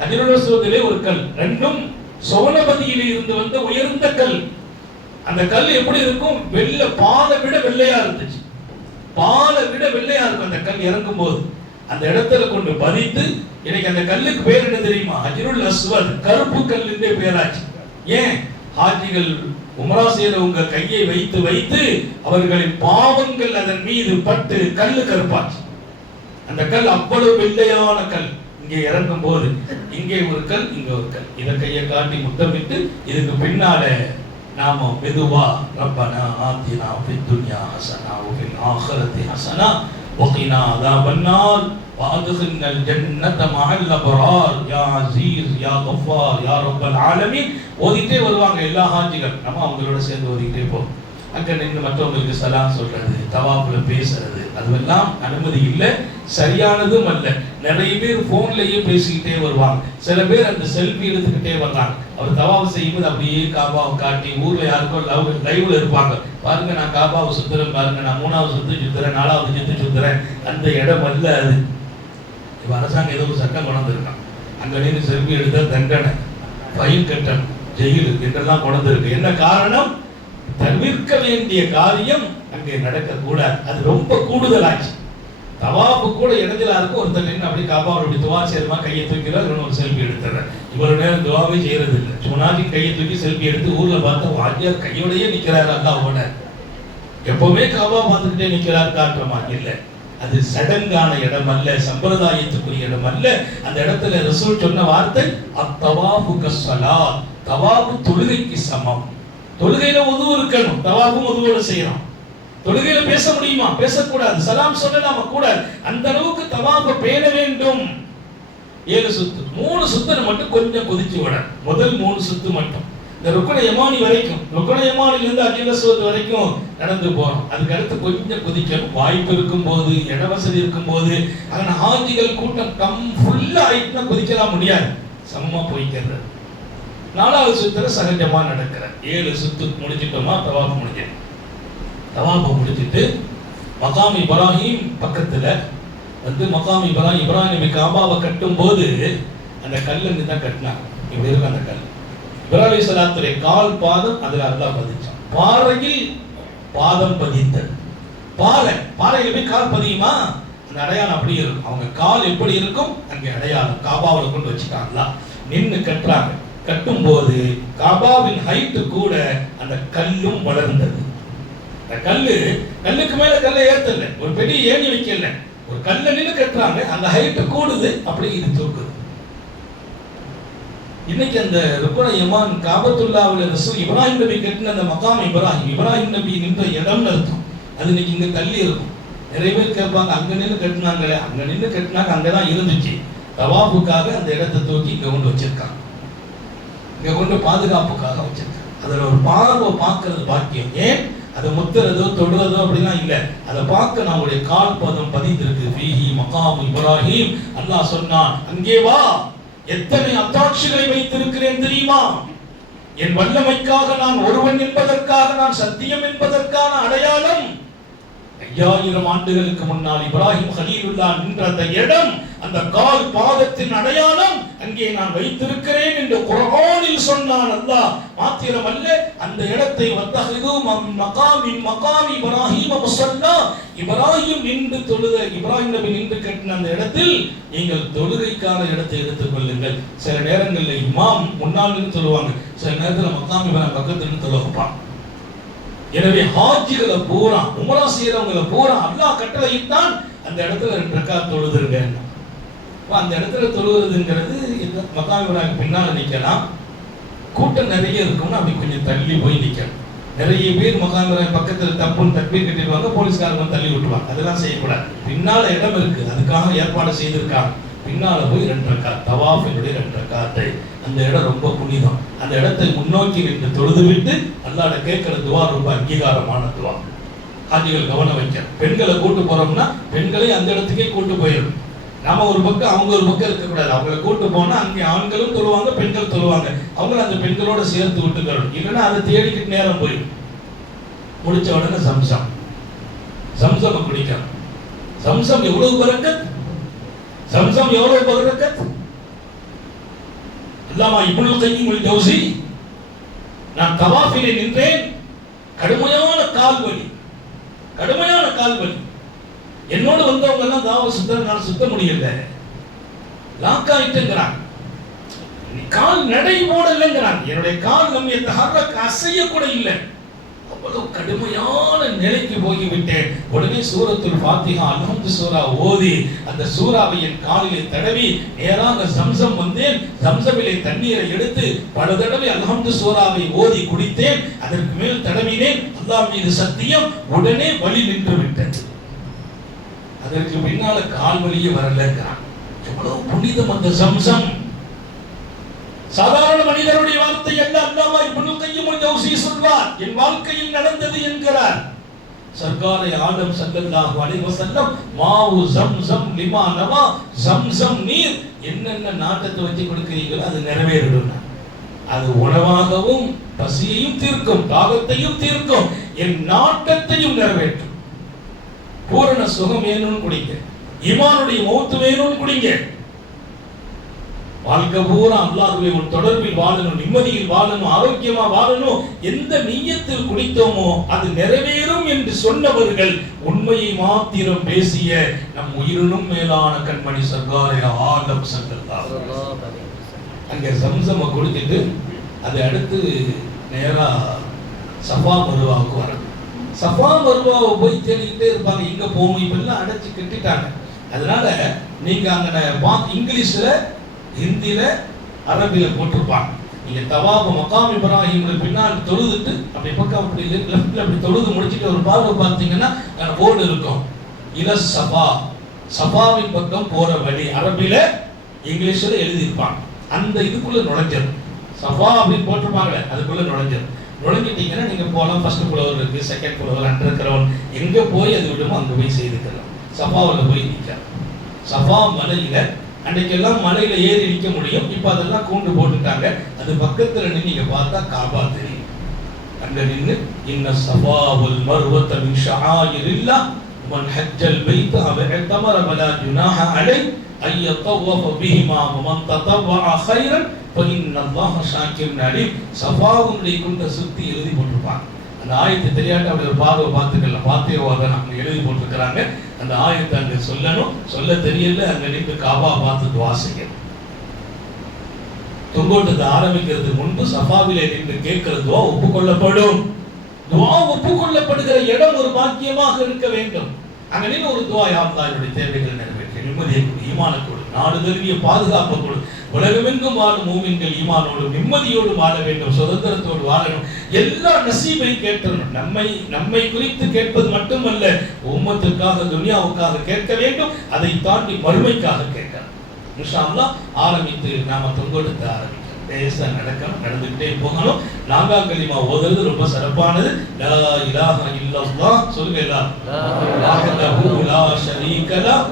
ஹஜ்ருல் அஸ்வதிலே ஒரு கல், ரெண்டும் சோனபதியிலே இருந்து வந்த உயர்ந்த கல். அந்த கல் எப்படி இருக்கும்? வெள்ளை, பாலை விட வெள்ளையா இருந்துச்சு, பாலை விட வெள்ளையா இருக்கும். அந்த கல் இறங்கும் போது அந்த இடத்துல கொண்டு பதித்து, இன்னைக்கு அந்த கல்லுக்கு பேர் என்ன தெரியுமா? ஹஜ்ருல் அஸ்வத், கருப்பு கல் என்றே பேராச்சு. ஏன்? ஹாஜிகள் உம்ரா செய்யறவங்க கையை வைத்து வைத்து அவர்களின் பாவங்கள் அதன் மீது பட்டு கல்லு கருப்பாச்சு. அந்த கல் அவ்வளவு வெள்ளையான கல். இங்கே இறங்கும் போது இங்கே ஒரு கல், இங்க ஒரு கல். இத கையை காட்டி முத்தமிட்டு இதுக்கு பின்னால நாம மெதுவா ரப்பனா ஆத்தினா ஃபித் துன்யா ஹஸனா வ ஃபில் ஆখিরাতি ஹஸனா வ கினா அஸாபன்னார் வ அத்கில்னல் ஜன்னத மஅல் அப்ரார் யா அஸீஸ் யா கஃபார் யா ரப்பல் ஆலமீன் ஓதிட்டே வருவாங்க எல்லா ஹாஜிகள். நம்ம அவங்களோட சேர்ந்து ஓதிட்டே போவோம். அங்க நின்று மற்றவங்களுக்கு சலாம் சொல்றது, தவாஃப்ல பேசுறது, அதுவெல்லாம் அனுமதி இல்லை, சரியானதும் அல்ல. நிறைய பேர் போன்லயே பேசிக்கிட்டே வருவாங்க. சில பேர் அந்த செல்ஃபி எடுத்துக்கிட்டே வர்றாங்க. அவர் தவாஃப் செய்யும்போது அப்படியே காபாவை காட்டி ஊர்ல யாருக்கோ லைவ்ல இருப்பாங்க, பாருங்க நான் காபாவை சுத்துறேன், பாருங்க நான் 3வது சுத்து சுத்துறேன், 4வது சுத்து சுத்துறேன். அந்த இடம் அல்ல அது. இப்ப அரசாங்கம் ஏதோ ஒரு சட்டம் கொண்டு வந்திருக்கான், அங்க நின்று செல்ஃபி எடுத்தா தண்டனை, ஃபைன் கட்டணும். ஜெயிலுக்கு என்றெல்லாம் கொண்டு இருக்கு. என்ன காரணம்? தவிர்க்க வேண்டிய காரியம் அங்கே நடக்க கூடாது. அது ரொம்ப கூடுதலாச்சு. தவாப்பு கூட இடத்துல இருக்கும். ஒருத்தர் நின்று அப்படி காபாவோட அப்படி துவா செய்யறமா கையை தூக்கிறார், இவன் ஒரு செல்ஃபி எடுத்துறாரு. இவ்வளவு நேரம் துவாவே செய்யறது இல்லை. சுனாதி கையை தூக்கி செல்ஃபி எடுத்து ஊர்ல பார்த்தா வாத்தியார் கையோடையே நிக்கிறாரு. அல்லாஹ்வோட எப்பவுமே காபா பார்த்துக்கிட்டே நிக்கிறார் காட்டுறமா இல்ல. அது சடங்கான இடம் அல்ல, சம்பிரதாயத்துக்குரிய இடம் அல்ல. அந்த இடத்துல ரசூல் சொன்ன வார்த்தை அத்தவாஃபு கஸ்ஸலாத், தவாஃபு தொழுகைக்கு சமம். தொழுகையில உது இருக்கணும், தவாஃபும் உதுவோட செய்யணும். தொழுகையில பேச முடியுமா? பேசக்கூடாது. சலாம் சொல்லலாமா? கூடாது. அந்த அளவுக்கு தவாஃபை பேண வேண்டும். 7 சுத்து, 3 சுத்து மட்டும் கொஞ்சம் கொதிச்சு விட. முதல் 3 சுத்து மட்டும் இந்த ருக்ன யமானி வரைக்கும், ருக்ன யமானில இருந்து ஹஜ்ர் அஸ்வத் வரைக்கும் நடந்து போறோம். அதுக்கு அடுத்து கொஞ்சம் கொதிக்கணும். வாய்ப்பு இருக்கும் போது, இட வசதி இருக்கும் போது. ஆனா ஹாஜிகள் கூட்டம் ஃபுல்லா ஆயிட்டுனா கொதிக்கலாம் முடியாது, சமமா போய்க்கிறது. 4வது சுத்துல சகஜமா நடக்கிற 7 சுத்து முடிச்சிட்டோமா, தவாஃப் முடிஞ்சது. தவாஃப் முடிச்சிட்டு மகாம் இப்ராஹிம் பக்கத்துல வந்து மகாம் இப்ராஹிம் நபி காபாவை கட்டும் போது அந்த கல்லுன்னு தான் கட்டினாங்க. இப்படி இருக்கு அந்த கல். இப்ராஹிம் அலைஹிஸ்ஸலாத்துடைய கால் பாதம் அதுல அல்லாஹ் பதிச்சான். பாறையில் பாதம் பதித்தது. பாறையில போய் கால் பதியுமா? அந்த அடையாளம் அப்படி இருக்கும். அவங்க கால் எப்படி இருக்கும் அங்கே அடையாளம் காபாவில் கொண்டு வச்சுட்டாங்களா. நின்று கட்டுறாங்க. கட்டும் போது காபாவின் ஹைட் கூட அந்த கல்லும் வளர்ந்தது. அந்த கல்லுக்கு மேல கல்லை ஏத்தல, ஒரு பெரிய ஏணி வைக்கல, ஒரு கல்ல நின்று கட்டுறாங்க. அந்த ஹைட் கூடுது, அப்படி இது தூக்குது. இன்னைக்கு அந்த ருக்ன யமான் காபத்துல்லாஹ்வுல ரசூல் இப்ராஹிம் நபி கட்டின அந்த மகாம் இப்ராஹிம் நபி நின்ற இடம்னு அர்த்தம். அது இன்னைக்கு இங்க தள்ளி இருக்கும். நிறைய பேர் கேட்பாங்க, அங்க நின்று கட்டினாங்களே, அங்க நின்று கட்டினாங்க, அங்கதான் இருந்துச்சு. தவாஃபுக்காக அந்த இடத்தை தூக்கி இங்க கொண்டு வச்சிருக்காங்க, இங்க கொண்டு பாதுகாப்புக்காக வச்சிருக்காங்க. அதுல ஒரு பார்வை பார்க்கறது பாக்கியம். ஏன்? அதை முத்துறதோ தொடுறதோ அப்படிலாம் இல்லை. அதை பார்க்க நம்முடைய கால் பதம் பதிந்திருக்கு. ஃபீஹி மகாம் இப்ராஹிம். அல்லாஹ் சொன்னான், அங்கே வா, எத்தனை அத்தாட்சிகளை வைத்திருக்கிறேன் தெரியுமா? என் வல்லமைக்காக, நான் ஒருவன் என்பதற்காக, நான் சத்தியம் என்பதற்கான அடையாளம். 5000 ஆண்டுகளுக்கு முன்னால் இப்ராஹிம் கலீலுல்லாஹ் நின்ற அந்த இடம், அந்த கால் பாதத்தின் அடையாளம் அங்கே நான் வைத்திருக்கிறேன் என்று குர்ஆனில் சொன்னான் அல்லாஹ். மாத்திரமல்ல, அந்த இடத்தை வத்தஹிது மகாம் இப்ராஹிம் முஸல்லா, இப்ராஹிம் நின்று தொழுத, இப்ராஹிம் நபி நின்று கட்டின அந்த இடத்தில் நீங்கள் தொழுகைக்கான இடத்தை எடுத்துக் கொள்ளுங்கள். சில நேரங்களில் இமாம் முன்னால் நின்று தொழுவாங்க, சில நேரத்தில் மகாம் இப்ராஹிம் பக்கத்துல நின்று தொழுவாங்க. எனவே ஹாஜிகளை பூரா, உம்ரா செய்யறவங்களை பூரா அல்லாஹ் கட்டளையிட்டான் அந்த இடத்துல 2 ரக்காத் தொழுதுருங்க. அந்த இடத்துல தொழுகிறதுங்கிறது மகாம் இப்ராஹிம் பின்னால நிக்கலாம். கூட்டம் நிறைய இருக்கும்னா அப்படி கொஞ்சம் தள்ளி போய் நிக்கணும். நிறைய பேர் மகாம் இப்ராஹிம் பக்கத்துல தப்புன்னு தக்பீர் கட்டிடுவாங்க, போலீஸ்காரங்க தள்ளி விட்டுருவாங்க. அதெல்லாம் செய்யக்கூடாது. பின்னால இடம் இருக்கு, அதுக்காக ஏற்பாடு செய்திருக்காங்க. பின்னால போய் 2 ரக்காத் தவாஃபினுடைய 2 ரக்காத்தை. அந்த இடம் ரொம்ப புனிதம். அந்த இடத்தை முன்னோக்கி நின்று தொழுது விட்டு அல்லாஹ்ட கேட்கிற துவா ரொம்ப அங்கீகாரமான துவா. ஹாஜிகள் கவனம் வைக்க. பெண்களை கூட்டு போறோம்னா பெண்களை அந்த இடத்துக்கே கூட்டு போயிடும். நாம ஒரு பக்கம் அவங்க ஒரு பக்கம் இருக்கக்கூடாது. அவங்களை கூட்டு போனா அங்கே ஆண்களும் தொழுவாங்க, பெண்கள் தொழுவாங்க. அவங்கள அந்த பெண்களோட சேர்த்து விட்டுக்கணும். இல்லைன்னா அதை தேடிக்கிட்டு நேரம் போயிடும். முடிச்ச உடனே சம்சம் குடிக்கணும். சம்சம் எவ்வளவு பரக்கத், சம்சம் எவ்வளவு பரக்கத். அல்லாமா இப்னுல் கய்யிம் அல் ஜௌஸி, நான் தவாஃபிலே நின்றேன், கடுமையான கால்வலி, என்னோடு வந்தவங்க எல்லாம் தாவ சுத்தம் சுத்த முடியல, லாக்காயிட்டுங்கிறாங்க. கால் நடை போடலைங்கிறாங்க. என்னுடைய கால் நம்ம தஹர்ரக் அசைய கூட இல்லை. அவ்வளவு கடுமையான நிலைக்கு போய்விட்டேன். உடனே சூரத்துல் ஃபாத்திஹா அல்ஹம்து சூரா ஓதி அந்த சூராவை என் காலிலே தடவி நேராக சம்சம் வந்தேன். சம்சமிலே தண்ணீரை எடுத்து பல தடவை அல்ஹம்து சூராவை ஓதி குடித்தேன். அதற்கு மேல் தடவினேன். அல்லாஹ் மீது சத்தியம், உடனே வலி நின்று விட்டது. அதற்கு பின்னால கால் வலியே வரலங்கிறான். எவ்வளவு புனிதம் அந்த சம்சம். சாதாரண மனிதருடைய வார்த்தை அல்ல. அல்லாமா இப்னுல் கய்யிம் அல் ஜௌஸி சொல்வார், என் வாழ்க்கையில் நடந்தது என்கிறார். சர்க்காரை ஆலம் ஸல்லல்லாஹு அலைஹி வஸல்லம் மாவு ஜம்ஸம் லிமா நவா, ஜம்ஸம் நீர் என்னென்ன நாட்டத்தை வச்சு கொடுக்கிறீங்களோ அது நிறைவேறிடும். அது உணவாகவும் பசியையும் தீர்க்கும், தாகத்தையும் தீர்க்கும், என் நாட்டத்தையும் நிறைவேற்றும். பூரண சுகம் வேணும்னு குடிங்க, ஈமானுடைய மௌத் வேணும்னு குடிங்க. வாழ்க்கை பூரா அல்லாஹ்வை ஒரு தொடர்பில் வாழணும், நிம்மதியில் வாழணும், ஆரோக்கியமா வாழணும். எந்த நிய்யத்தில் குடித்தோமோ அது நிறைவேறும் என்று சொன்னவர்கள் உண்மையை மாத்திரம் பேசிய நம் உயிரினும் மேலான கண்மணி சர்க்காரே ஆலம் ஸல்லல்லாஹு அலைஹி வஸல்லம். அங்க சம்சம கொடுத்துட்டு அது அடுத்து நேரா சஃபா மருவாவுக்கு வர. சஃபா மருவாவை போய் தேடிக்கிட்டே இருப்பாங்க, எங்க போகும் இப்பெல்லாம் அடைச்சு கட்டிட்டாங்க. அதனால நீங்க அங்க இங்கிலீஷ்ல, ஹிந்தியில, அரபில போட்டிருப்பாங்க. நீங்க தவாப் மகாம் இப்ராஹிம் பின்னால் தொழுதுட்டு அப்படி பக்கம் அப்படி லெஃப்ட்ல அப்படி தொழுது முடிச்சிட்டு ஒரு பார்வை பார்த்தீங்கன்னா போர்டு இருக்கும், இல சஃபா, சஃபாவின் பக்கம் போற வழி, அரபில இங்கிலீஷ்ல எழுதியிருப்பாங்க. அந்த இதுக்குள்ள நுழைஞ்சது சஃபா அப்படின்னு போட்டிருப்பாங்களே, அதுக்குள்ள நுழைஞ்சிட்டீங்கன்னா நீங்க போகலாம். ஃபர்ஸ்ட் புலவர் இருக்கு, செகண்ட் புலவர், அண்டர் கிரவுண்ட், எங்க போய் அது விடுமோ அங்க போய் செய்துக்கலாம். சஃபாவில் போய் நிற்கலாம். சஃபா மலையில அன்றைக்கெல்லாம் மலையில ஏறி நிற்க முடியும், இப்ப அதெல்லாம் கூண்டு போட்டுட்டாங்க. அது பக்கத்துல நின்று நீங்க பார்த்தா காபா தெரியும். அங்க நின்று இன்ன சஃபா வல் மர்வத மின் ஷஆயிரில்லாஹ் மன் ஹஜ்ஜல் பைத் அவ இத்தமர பலா ஜுனாஹ அலைஹி ஐ யதவஃப பிஹிமா வமன் ததவ்வஅ கைரன் ஃபஇன்னல்லாஹ ஷாக்கிருன் அலீம். சஃபாவுடைய குண்ட சுத்தி எழுதி போட்டிருப்பாங்க. அந்த ஆயத்தை தெரியாட்ட அப்படி ஒரு பார்வை பார்த்துக்கலாம், பார்த்தேவாத அங்க எழுதி போட்டிருக்கிறாங்க. அந்த ஆயத்தை அங்க சொல்லணும், சொல்ல தெரியல, அங்க நின்று காபா பார்த்து துவா செய்யணும். தொங்கோட்டத்தை ஆரம்பிக்கிறதுக்கு முன்பு சஃபாவிலே நின்று கேட்கிற துவா ஒப்புக்கொள்ளப்படும். துவா ஒப்புக்கொள்ளப்படுகிற இடம் ஒரு பாக்கியமாக இருக்க வேண்டும். அங்க நின்று ஒரு துவா, யா அல்லாஹ் என்னுடைய தேவைகளை நிறைவேற்று, நிம்மதியை கொடு, ஈமானை கொடு, நாடு தழுவிய பாதுகாப்பை கொடு, உலகமெங்கும் வாழும் மூமின்கள் ஈமானோடு நிம்மதியோடு வாழ வேண்டும், சுதந்திரத்தோடு வாழணும், எல்லா நசீபை கேட்கணும். நம்மை குறித்து கேட்பது மட்டுமல்ல, உம்மத்துக்காக துனியாவுக்காக கேட்க வேண்டும், அதை தாண்டி மறுமைக்காக கேட்கணும். இன்ஷா அல்லாஹ் ஆரம்பித்து நாம தொங்கோட்டத்தை ஆரம்பிக்கிறோம். பேச நடக்கணும், நடந்துகிட்டே போகணும். நான்காம் கலிமா ஓதுறது ரொம்ப சிறப்பானது. லா இலாஹ இல்லல்லாஹ், சொல்லுங்க எல்லாரும். வஹ்தஹு லா ஷரீக லஹ்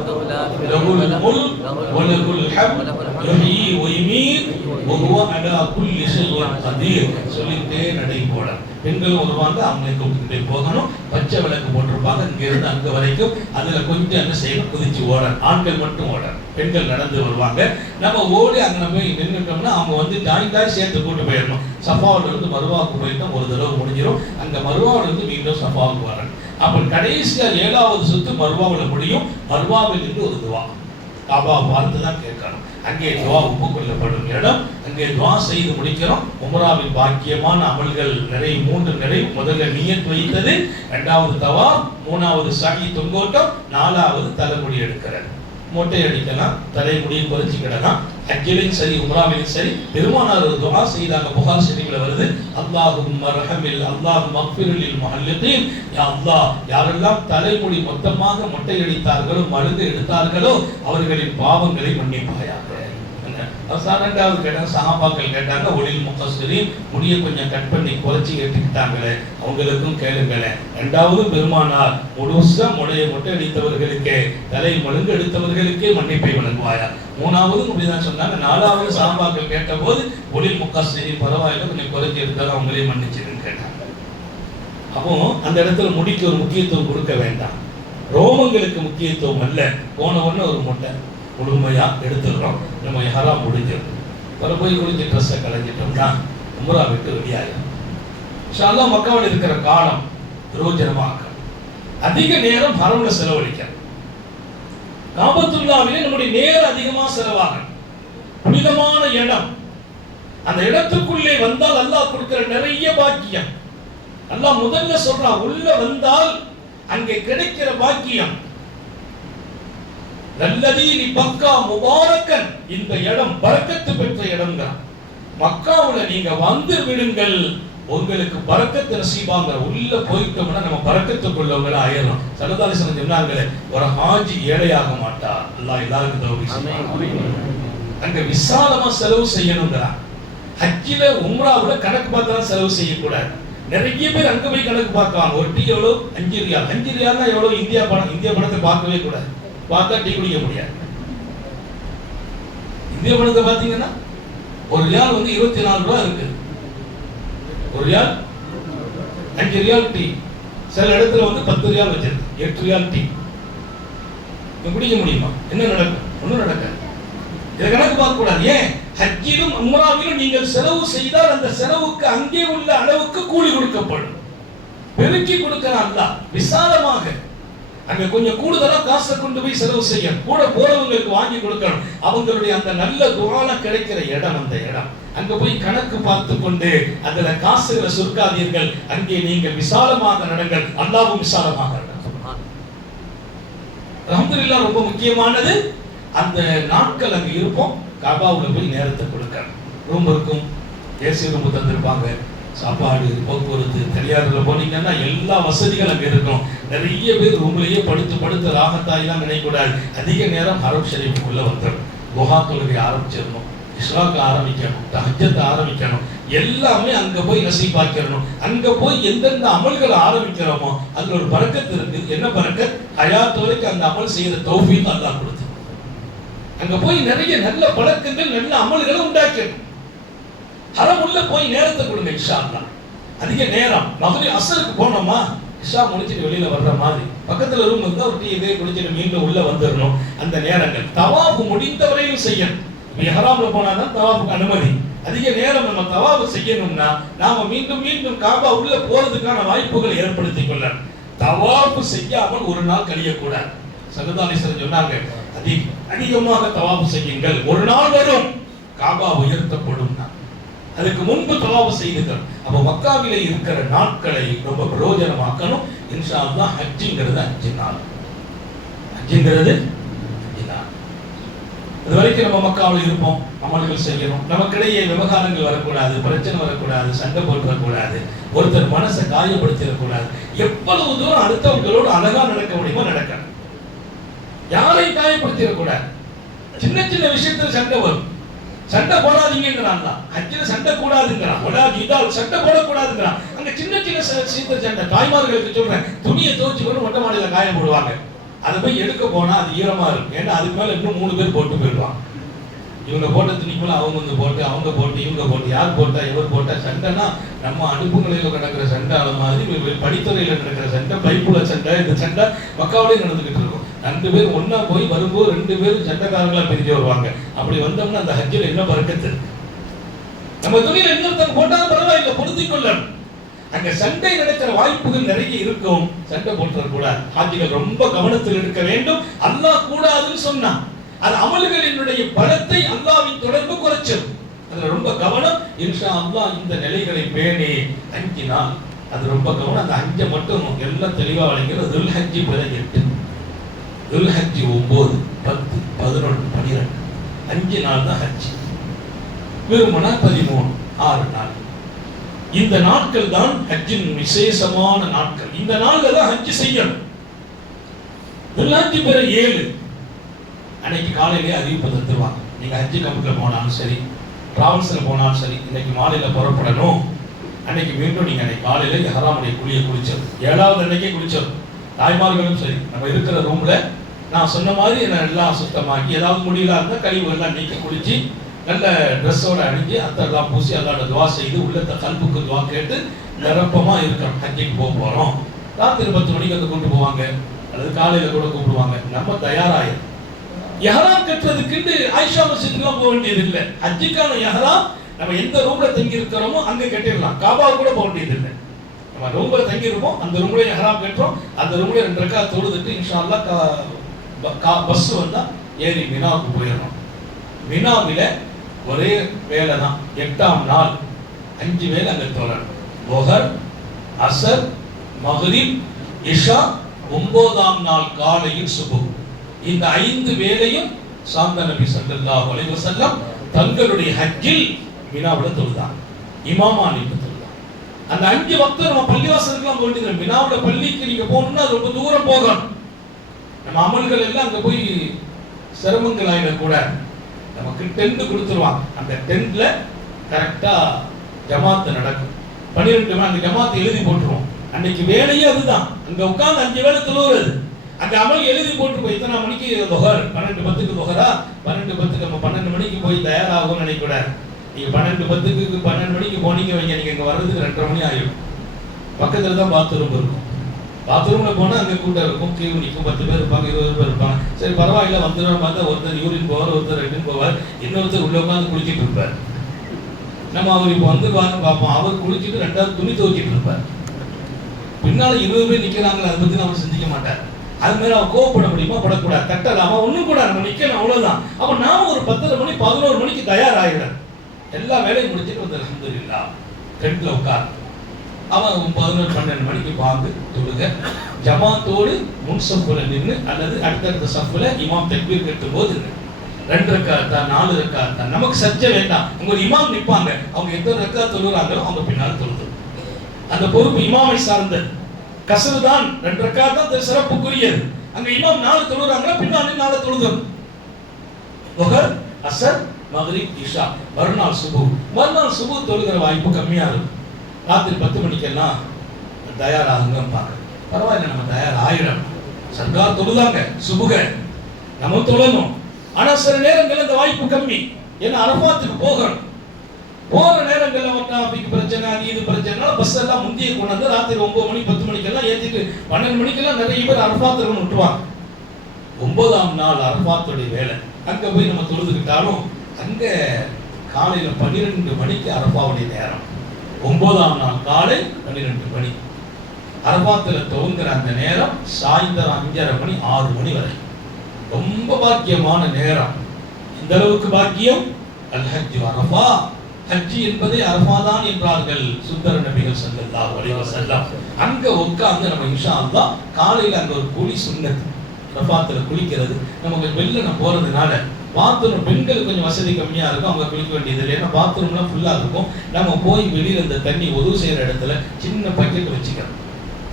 லஹுல் முல்க் வ லஹுல் ஹம்த் யுஹ்யி வ யுமீத் வ ஹுவ அலா குல்லி ஷைஇன் கதீர். சொல்லிட்டே நடை போட. பெண்கள் வருவாங்க, அவங்களை கூப்பிட்டுட்டே போகணும். பச்சை விளக்கு போட்டிருப்பாங்க, இங்க இருந்து அங்க வரைக்கும். அதுல கொஞ்சம் என்ன செய்யணும், குதிச்சு ஓட. ஆண்கள் மட்டும் ஓட, பெண்கள் நடந்து வருவாங்க. நம்ம ஓடி அங்க போய் நின்றுட்டோம்னா அவங்க வந்து ஜாயிண்டாக சேர்த்து கூட்டு போயிடணும். சஃபாவில் இருந்து மருவாவுக்கு போயிட்டோம், ஒரு தடவை முடிஞ்சிடும். அங்க மருவாவில் இருந்து மீண்டும் சஃபாவுக்கு வரணும். அப்ப கடைசியா 7வது சுத்து மருவாவில் முடியும். மருவாவில் இருந்து ஒரு துவா, காபா பார்த்து தான் கேட்கணும். அங்கே துவா ஒப்புக்கொள்ளப்படும் இடம். அங்கே துவா செய்து முடிக்கிறோம். உம்ராவின் பாக்கியமான அமல்கள் நிறைய 3 நிறைவு. முதல்ல நியத் வைத்தது, 2வது தவா, 3வது சஹி தொங்கோட்டம், 4வது தலைமுடி எடுக்கிறது. மொட்டை அடிக்கலாம், தலைமுடியை பொறிச்சிக்கிடலாம். ஹஜ்ஜிலும் சரி உம்ராவிலும் சரி பெருமானார் ஒரு துஆ செய்தாங்க, புகார் ஷரீஃப்ல வருது. அல்லாஹும்ம ரஹமில் அல்லாஹும்ம அக்ஃபிரில் முஹல்லிகீன். யா அல்லாஹ், யாரெல்லாம் தலைமுடி மொத்தமாக மொட்டை அடித்தார்களோ, மழுந்து எடுத்தார்களோ, அவர்களின் பாவங்களை மன்னிப்பாயாக. அவசானண்டாவது கேட்டாங்க, சஹாபாக்கள் கேட்டாங்க, ஒளில் முகஸ்ஸிரீன், முடியை கொஞ்சம் கட் பண்ணி குறைச்சி கேட்டுக்கிட்டாங்களே, அவங்களுக்கும் கேளுங்களேன். 2வது பெருமானார் முழுசா மொட்டை அடித்தவர்களுக்கே, தலை மழுங்கு எடுத்தவர்களுக்கே மன்னிப்பை வழங்குவாயா. 3வது இப்படிதான் சொன்னாங்க. 4வது சஹாபாக்கள் கேட்ட போது ஒளில் முகஸ்ஸிரீன், பரவாயில்லை கொஞ்சம் குறைச்சி எடுத்தாலும் அவங்களே மன்னிச்சிருன்னு கேட்டாங்க. அப்போ அந்த இடத்துல முடிக்கு ஒரு முக்கியத்துவம் கொடுக்க வேண்டாம், ரோமங்களுக்கு முக்கியத்துவம் அல்ல. போன உடனே ஒரு மொட்டை முழுமையா எடுத்துடுறோம், நம்ம ஹராம் முடிஞ்சிடும். வர போய் குளிச்சு ட்ரெஸ்ஸை கலைஞ்சிட்டோம்னா உம்ரா விட்டு வெளியாகும். இன்ஷா அல்லாஹ் மக்காவில் இருக்கிற காலம் பிரயோஜனமாக அதிக நேரம் ஹரம்ல செலவழிக்க, காபத்துல்லாவிலே நம்முடைய நேரம் அதிகமா செலவாகும். புனிதமான இடம், அந்த இடத்துக்குள்ளே வந்தால் அல்லாஹ் கொடுக்கிற நிறைய பாக்கியம். அல்லாஹ் முதல்ல சொல்றான், உள்ள வந்தால் அங்கே கிடைக்கிற பாக்கியம். நல்லதீனி மக்கா முபாரக்கன், இந்த இடம் பரக்கத்து பெற்ற இடம்தான். மக்காவுல நீங்க வந்து விடுங்கள், உங்களுக்கு பரக்கத்து நசீபாங்க. உள்ள போயிட்டோம்னா நம்ம பரக்கத்துக்குள்ளவங்கள ஆயிரலாம். ஸல்லல்லாஹு அலைஹி வஸல்லம் சொன்னாங்களே, ஒரு ஹாஜி ஏழையாக மாட்டார், அல்லாஹ் எல்லாருக்கும் தௌஃபீக் செய்வான். அங்க விசாலமா செலவு செய்யணும்ங்கறான். ஹஜ்ஜில உம்ராவுல கணக்கு பார்த்தா செலவு செய்யக்கூடாது. நிறைய பேர் அங்க போய் கணக்கு பார்க்கலாம். ஒரு டீ எவ்வளவு, 5 ரியால். 5 ரியால்னா எவ்வளவு இந்தியா பணம். இந்தியா பணத்தை பார்க்கவே கூடாது, பார்த்தா டீ குடிக்க முடியாது. இந்திய பணத்தை பார்த்தீங்கன்னா ஒரு ரியால் வந்து 24 ரூபாய் இருக்கு. ஒரு ரியால் 5 ரியால் டீ. சில இடத்துல வந்து 10 ரியால் வச்சிருக்கு, 8 ரியால் டீ. குடிக்க முடியுமா? என்ன நடக்கும்? ஒன்றும் நடக்காது. இதை கணக்கு பார்க்க கூடாது. ஏன்? ஹஜ்ஜிலும் உம்ராவிலும் நீங்கள் செலவு செய்தால் அந்த செலவுக்கு அங்கே உள்ள அளவுக்கு கூலி கொடுக்கப்படும். பெருக்கி கொடுக்கிறான் அல்லாஹ் விசாலமாக. அங்க கொஞ்சம் கூடுதலா காசை கொண்டு போய் செலவு செய்ய கூட போறவங்களுக்கு வாங்கி கொடுக்கணும். அவங்களுடைய அந்த நல்ல துஆல கிடைக்கிற இடம் அந்த இடம். அங்க போய் கணக்கு பார்த்து கொண்டு அதுல காசுகளை சுருக்காதீர்கள். அங்கே நீங்கள் விசாலமாக நடங்கள், அல்லாஹ்வும் விசாலமாக நடக்கும். அல்ஹம்துலில்லாஹ். ரொம்ப முக்கியமானது அந்த நாட்கள் அங்க இருப்போம். காபாவுல போய் நேரத்தை கொடுக்கணும். ரூம் இருக்கும், ஏசி ரூம் தந்திருப்பாங்க, சாப்பாடு, போக்குவரத்து. தனியார்ல போனீங்கன்னா எல்லா வசதிகளும் அங்க இருக்கும். நிறைய பேர் ரூம்லயே படுத்து ராகத்தாயெல்லாம் நினைக்கூடாது. அதிக நேரம் ஹரம் ஷரீஃபுக்குள்ள வந்துடும். துஹா தொழுகை ஆரம்பிச்சிடணும், இஸ்ராக் ஆரம்பிக்கணும், தஹஜ்ஜத் ஆரம்பிக்கணும். எல்லாமே அங்க போய் நசீபாக்கிடணும். அங்க போய் எந்தெந்த அமல்களை ஆரம்பிக்கிறோமோ அதுல ஒரு பரக்கத்து இருக்கு. என்ன பரக்கத்? ஹயாத் வரைக்கும் அந்த அமல் செய்யற தௌஃபீக் அல்லாஹ் கொடுத்து அங்க போய் நிறைய நல்ல பழக்கங்கள் நல்ல அமல்களை உண்டாக்கணும். ஹரம் உள்ள போய் நேரத்தை கொடுங்க இன்ஷா அல்லாஹ். அதிக நேரம் மக்ரிப் அஸ்ருக்கு போனோமா இஷா முடிச்சிட்டு வெளியில வர்ற மாதிரி பக்கத்துல ரூம் இருந்தா ஒரு டீ இதே குடிச்சிட்டு மீண்டும் உள்ள வந்துடணும். அந்த நேரங்கள் தவாஃப் முடிந்த வரையும் செய்யணும். இஹ்ராம்ல போனா தான் தவாஃபுக்கு அனுமதி. அதிக நேரம் நம்ம தவாஃப் செய்யணும்னா நாம மீண்டும் மீண்டும் காபா உள்ள போறதுக்கான வாய்ப்புகளை ஏற்படுத்திக் கொள்ளணும். தவாஃப் செய்யாமல் ஒரு நாள் கழியக்கூடாது. ஸல்லல்லாஹு அலைஹி வஸல்லம் சொன்னாங்க, அதிகமாக தவாஃப் செய்யுங்கள், ஒரு நாள் வரும் காபா உயர்த்தப்படும். அதுக்கு முன்பு தவாஃப் செய்துகள். அப்ப மக்காவிலே இருக்கிற நாட்களை ரொம்ப பிரயோஜனமாக்கணும். இன்ஷா அல்லாஹ். ஹஜ்ஜிங்கிறது 5 நாள். ஹஜ்ஜிங்கிறது 5 நாள். இது வரைக்கும் நம்ம மக்காவில் இருப்போம், அமல்கள் செய்யணும். நமக்கிடையே விவகாரங்கள் வரக்கூடாது, பிரச்சனை வரக்கூடாது, சண்டை போட்டுறக்கூடாது, ஒருத்தர் மனசை காயப்படுத்திடக்கூடாது. எவ்வளவு தூரம் அடுத்தவங்களோடு அழகா நடக்க முடியுமோ நடக்கணும். யாரையும் காயப்படுத்திடக்கூடாது. சின்ன சின்ன விஷயத்துல சண்டை வரும். சண்டை போடாதீங்கிறான். ஹஜ்ஜில சண்டை கூடாதுங்கிறான். சண்டை போடக்கூடாதுங்கிறான். அங்க சின்ன சின்ன சண்டை. தாய்மார்களுக்கு சொல்றேன், துணியை துவச்சு கொண்டு மொட்டை மாடியில காய போடுவாங்க. அதை போய் எடுக்க போனா அது ஈரமா இருக்கும். ஏன்னா அதுக்கு மேல இன்னும் 3 பேர் போட்டு போயிடுவாங்க. இவங்க போட்ட துணிக்குள்ள அவங்க வந்து போட்டு, அவங்க போட்டு, இவங்க போட்டு, யார் போட்டா எவர் போட்டா. சண்டைனா நம்ம அடுப்புங்களில் நடக்கிற சண்டை அது மாதிரி படித்துறையில நடக்கிற சண்டை, பைப்புல சண்டை, இந்த சண்டை மக்காவிலே நடந்துகிட்டு இருக்கும். 2 பேர் ஒன்னா போய் வரும்போது 2 பேரும் சண்டைக்காரங்களா பிரிஞ்சு வருவாங்க. அப்படி வந்தோம்னா அந்த ஹஜ்ஜில் என்ன பரக்கத்து? நம்ம துணியில இன்னொருத்தங்க போட்டாலும் பரவாயில்லை, பொருத்திக் கொள்ளணும். அங்க சண்டை நடக்கிற வாய்ப்புகள் நிறைய இருக்கும். சண்டை போட்டுறக்கூடாது. ஹாஜிகள் ரொம்ப கவனத்தில் இருக்க வேண்டும். அல்லாஹ் கூடாதுன்னு சொன்னா அது அமல்களினுடைய பலத்தை அல்லாஹ்வின் தொடர்பு குறைச்சது. அதுல ரொம்ப கவனம். இன்ஷா அல்லாஹ் இந்த நிலைகளை பேணி 5 நாள் அது ரொம்ப கவனம். அந்த 5 மட்டும் எல்லாம் தெளிவா வழங்கிறது. துல்ஹஜ் பிறகு 8, துல்ஹஜ் 9, 10, 11, 12 5 நாள் தான் ஹஜ். விரும்பினா 13, 6 நாள். இந்த நாட்கள் தான் ஹஜ்ஜின் விசேஷமான நாட்கள். இந்த நாள்ல தான் ஹஜ் செய்யணும். துல்ஹஜ் பிறகு 7 அன்னைக்கு காலையிலே அறிவிப்பு தந்துருவாங்க. நீங்க ஹஜ் கம்பெனில போனாலும் சரி, டிராவல்ஸ்ல போனாலும் சரி, இன்னைக்கு மாலையில புறப்படணும். அன்னைக்கு மீண்டும் நீங்க அன்னைக்கு காலையில இஹ்ராமுடைய குளியை குளிச்சிடும். 7வது அன்னைக்கே குளிச்சிடும். தாய்மார்களும் சரி, நம்ம இருக்கிற ரூம்ல நான் சொன்ன மாதிரி எல்லாம் சுத்தமாக்கி, ஏதாவது முடியல இருந்தா கழிவுகள்லாம் நீக்கி குளிச்சு நல்ல ட்ரெஸ்ஸோட அணிஞ்சு அத்தெல்லாம் பூசி அல்லாட துவா செய்து உள்ளத்தை கல்புக்கு துவா கேட்டு நிரப்பமா இருக்கணும். ஹஜ்ஜுக்கு போறோம். ராத்திரி 10 மணிக்கு வந்து கூட்டு போவாங்க, அல்லது காலையில கூட கூப்பிடுவாங்க. நம்ம தயாராயிரும். இஹ்ராம் கட்டுறதுக்கு ஆயிஷா மஸ்ஜிதுக்குலாம் போக வேண்டியது இல்லை. ஹஜ்ஜுக்கான இஹ்ராம் நம்ம எந்த ரூம்ல தங்கி இருக்கிறோமோ அங்க கட்டிடலாம். காபாவுக்கு கூட போக வேண்டியது இல்லை. நம்ம ரூம்ல தங்கி இருப்போம், அந்த ரூம்ல இஹ்ராம் கட்டுறோம், அந்த ரூம்ல 2 ரக்காத் தொழுதுட்டு இன்ஷா அல்லாஹ் பஸ் வந்தா ஏறி மினாவுக்கு போயிடணும். மினாவில ஒரே வேலை தான். 8ஆம் நாள் 5 வேளை அங்க தொழணும். லுஹர், அஸர், மக்ரிப், இஷா. 9ஆம் நாள் காலையில் சுபஹ். இந்த 5 வேளையும் சாந்த நபி ஸல்லல்லாஹு அலைஹி வஸல்லம் தங்களுடைய ஹஜ்ஜில் மினாவுல தொழுதாங்க. இமாமா நின்று தொழுதாங்க. அந்த 5 வக்த் நம்ம பள்ளிவாசலுக்குலாம் போயிட்டு, மினாவுல பள்ளிக்கு நீங்க போகணும்னா ரொம்ப தூரம் போகணும். நம்ம அமல்கள் எல்லாம் அங்க போய் சிரமங்கள் ஆயிடக்கூடாது. நமக்கு டென்ட் கொடுத்துருவாங்க. அந்த டென்ட்ல கரெக்டா ஜமாத்து நடக்கும். 12 மணி அந்த ஜமாத்து எழுதி போட்டுருவோம். அன்னைக்கு வேலையே அதுதான். அங்க உட்கார்ந்து 5 வேளை தொழுகிறது. அந்த அமல் எழுதி போட்டு போய் இத்தனை மணிக்கு லுஹர், 12:10க்கு லுஹரா, 12:10க்கு நம்ம 12 மணிக்கு போய் தயாராகும்னு நினைக்கூடாது. நீங்க 12:10க்கு 12 மணிக்கு போனீங்க வைங்க, நீங்க இங்க வர்றதுக்கு 2:30 மணி ஆயிடும். பக்கத்துல தான் பாத்ரூம் இருக்கும். பாத்ரூம்ல போனா அங்க கூட்டம் இருக்கும், கியூ நிற்கும், 10 பேர் இருப்பாங்க, 20 பேர் இருப்பாங்க. சரி பரவாயில்ல வந்துடும் பார்த்தா ஒருத்தர் யூரின் போவார், ஒருத்தர் ரெண்டும் போவார், இன்னொருத்தர் உள்ள உட்காந்து குளிச்சுட்டு இருப்பார். நம்ம அவர் இப்போ வந்து பார்ப்போம், அவர் குளிச்சுட்டு ரெண்டாவது துணி துவைச்சிட்டு இருப்பார். பின்னால 20 பேர் நிற்கிறாங்களே, அதை பற்றி நம்ம சிந்திக்க மாட்டார். அது மாதிரி அவன் கோவப்பட முடியுமா? படக்கூடாது, தட்டலாமா, ஒன்றும் கூட நம்ம நிற்கணும், அவ்வளோதான். அப்போ நாம ஒரு 10 மணி 11 மணிக்கு தயாராகிடும். எல்லா வேலையும் முடிச்சுட்டு வந்து அல்ஹம்துலில்லாஹ் டென்ட்ல உட்கார். அவன் 11 12 மணிக்கு பாந்து தொழுக, ஜமாத்தோடு முன் சஃப்ல நின்று அல்லது அடுத்தடுத்த சஃப்ல இமாம் தக்பீர் கட்டும் போது 2 ரக்காத்தா 4 ரக்காத்தா நமக்கு சர்ச்சை வேண்டாம். உங்க ஒரு இமாம் நிற்பாங்க, அவங்க எத்தனை ரக்காத் தொழுகிறாங்களோ அவங்க பின்னால் தொழுது. அந்த பொறுப்பு இமாமை சார்ந்தது. கஸ்ரு தான் 2 ரக்காத் தான் சிறப்புக்குரியது. அங்க இமாம் 4 தொழுகிறாங்களோ பின்னாடி 4 தொழுதும். லுஹர், அஸ்ர், மக்ரிப், இஷா, மறுநாள் சுபு தொழுகிற வாய்ப்பு கம்மியா இருக்கும். ராத்திரி 10 மணிக்கெல்லாம் தயாராகுங்க பார்க்க. பரவாயில்ல, நம்ம தயார் ஆயிடும். சர்க்கார் தொழுதாங்க சுபுக, நம்ம தொழணும். ஆனா சில நேரங்கள் அந்த வாய்ப்பு கம்மி. ஏன்னா அரஃபாத்துக்கு போகணும். போற நேரங்கள்ல டிராபிக் பிரச்சனை, அது இது பிரச்சனை, பஸ் எல்லாம் முந்திய கொண்டாந்து ராத்திரி 9 மணி 10 மணிக்கெல்லாம் ஏற்றிட்டு 12 மணிக்கெல்லாம் நிறைய பேர் அரஃபாத்துக்கு விட்டுருவாங்க. 9ஆம் நாள் அரஃபாத்துடைய வேலை. அங்க போய் நம்ம தொழுதுகிட்டாலும் அங்க காலையில 12 மணிக்கு அரஃபாவுடைய நேரம். 9ஆம் நாள் காலை 12 மணி. அரஃபாத்துல துவங்குற அந்த நேரம் சாயந்தரம் 5:30 மணி 6 மணி வரை. ரொம்ப பாக்கியமான நேரம். இந்த அளவுக்கு பாக்கியம் அல் ஹஜ் அரஃபா. ஹஜ் என்பதே அரஃபா தான் என்றார்கள் சுந்தர நபிகள் ஸல்லல்லாஹு அலைஹி வஸல்லம். அங்க உட்கார்ந்து நம்ம இன்ஷா அல்லாஹ் காலையில அங்க ஒரு குளி சுன்னத். அரஃபாத்துல குளிக்கிறது நமக்கு வெளில நம்ம போறதுனால பாத்ரூம் பெண்களுக்கு கொஞ்சம் வசதி கம்மியா இருக்கும், அவங்க குளிக்க வேண்டியது இல்லை. ஏன்னா பாத்ரூம்லாம் ஃபுல்லா இருக்கும். நம்ம போய் வெளியில இந்த தண்ணி உதவு செய்யற இடத்துல சின்ன பக்கெட் வச்சுக்கிறோம்.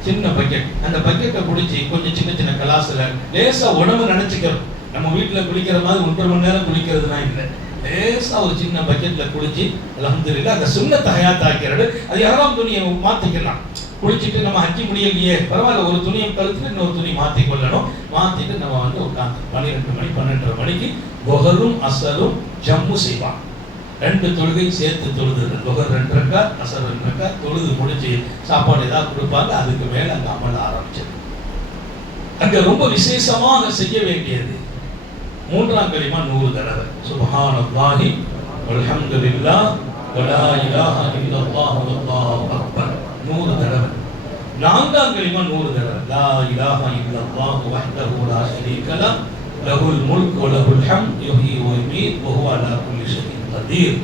சின்ன பக்கெட், அந்த பக்கெட்டை பிடிச்சி கொஞ்சம் சின்ன சின்ன கலாசில் லேசா உடம்பு நினைச்சுக்கிறோம். நம்ம வீட்டில் குளிக்கிற மாதிரி 1.5 மணி நேரம் குளிக்கிறதுலாம் இல்லை. லேசா ஒரு சின்ன பக்கெட்ல குளிச்சு அல்ஹம்துலில்லாஹ் அந்த சுன்னத்தை ஹயாத் ஆக்கிறது. அது யாராம் துணியை மாத்திக்கலாம். குளிச்சுட்டு நம்ம ஹஜ்ஜி முடியலையே, பரவாயில்ல, ஒரு துணியை கழுத்துல இன்னொரு துணி மாத்தி கொள்ளணும். மாத்திட்டு நம்ம வந்து உட்காந்து 12 மணி 12:30 மணிக்கு லுஹரும் அஸ்ரும் ஜம்மு செய்வாங்க. 2 தொழுகை சேர்த்து தொழுது. லுஹர் 2 ரக்காத், அஸ்ர் 2 ரக்காத் தொழுது முடிச்சு சாப்பாடு ஏதாவது கொடுப்பாங்க. அதுக்கு மேல அங்க அமல் ஆரம்பிச்சது. அங்க ரொம்ப விசேஷமாக செய்ய வேண்டியது 3ஆம் கலிமா 100 தடவை சுப்ஹானல்லாஹி வல்ஹம்துலில்லாஹ் வலா இலாஹா இல்லல்லாஹ் வல்லாஹு அக்பர் 100 தடவை. 4ஆம் கலிமா 100 தடவை லா இலாஹா இல்லல்லாஹ் வஹ்தஹு லா ஷரீக லஹ் லஹுல் முல்க் வ லஹுல் ஹம்த் யுஹ்யி வ யுமீத் வ ஹுவ அலா குல்லி ஷைஇன் கதீர்.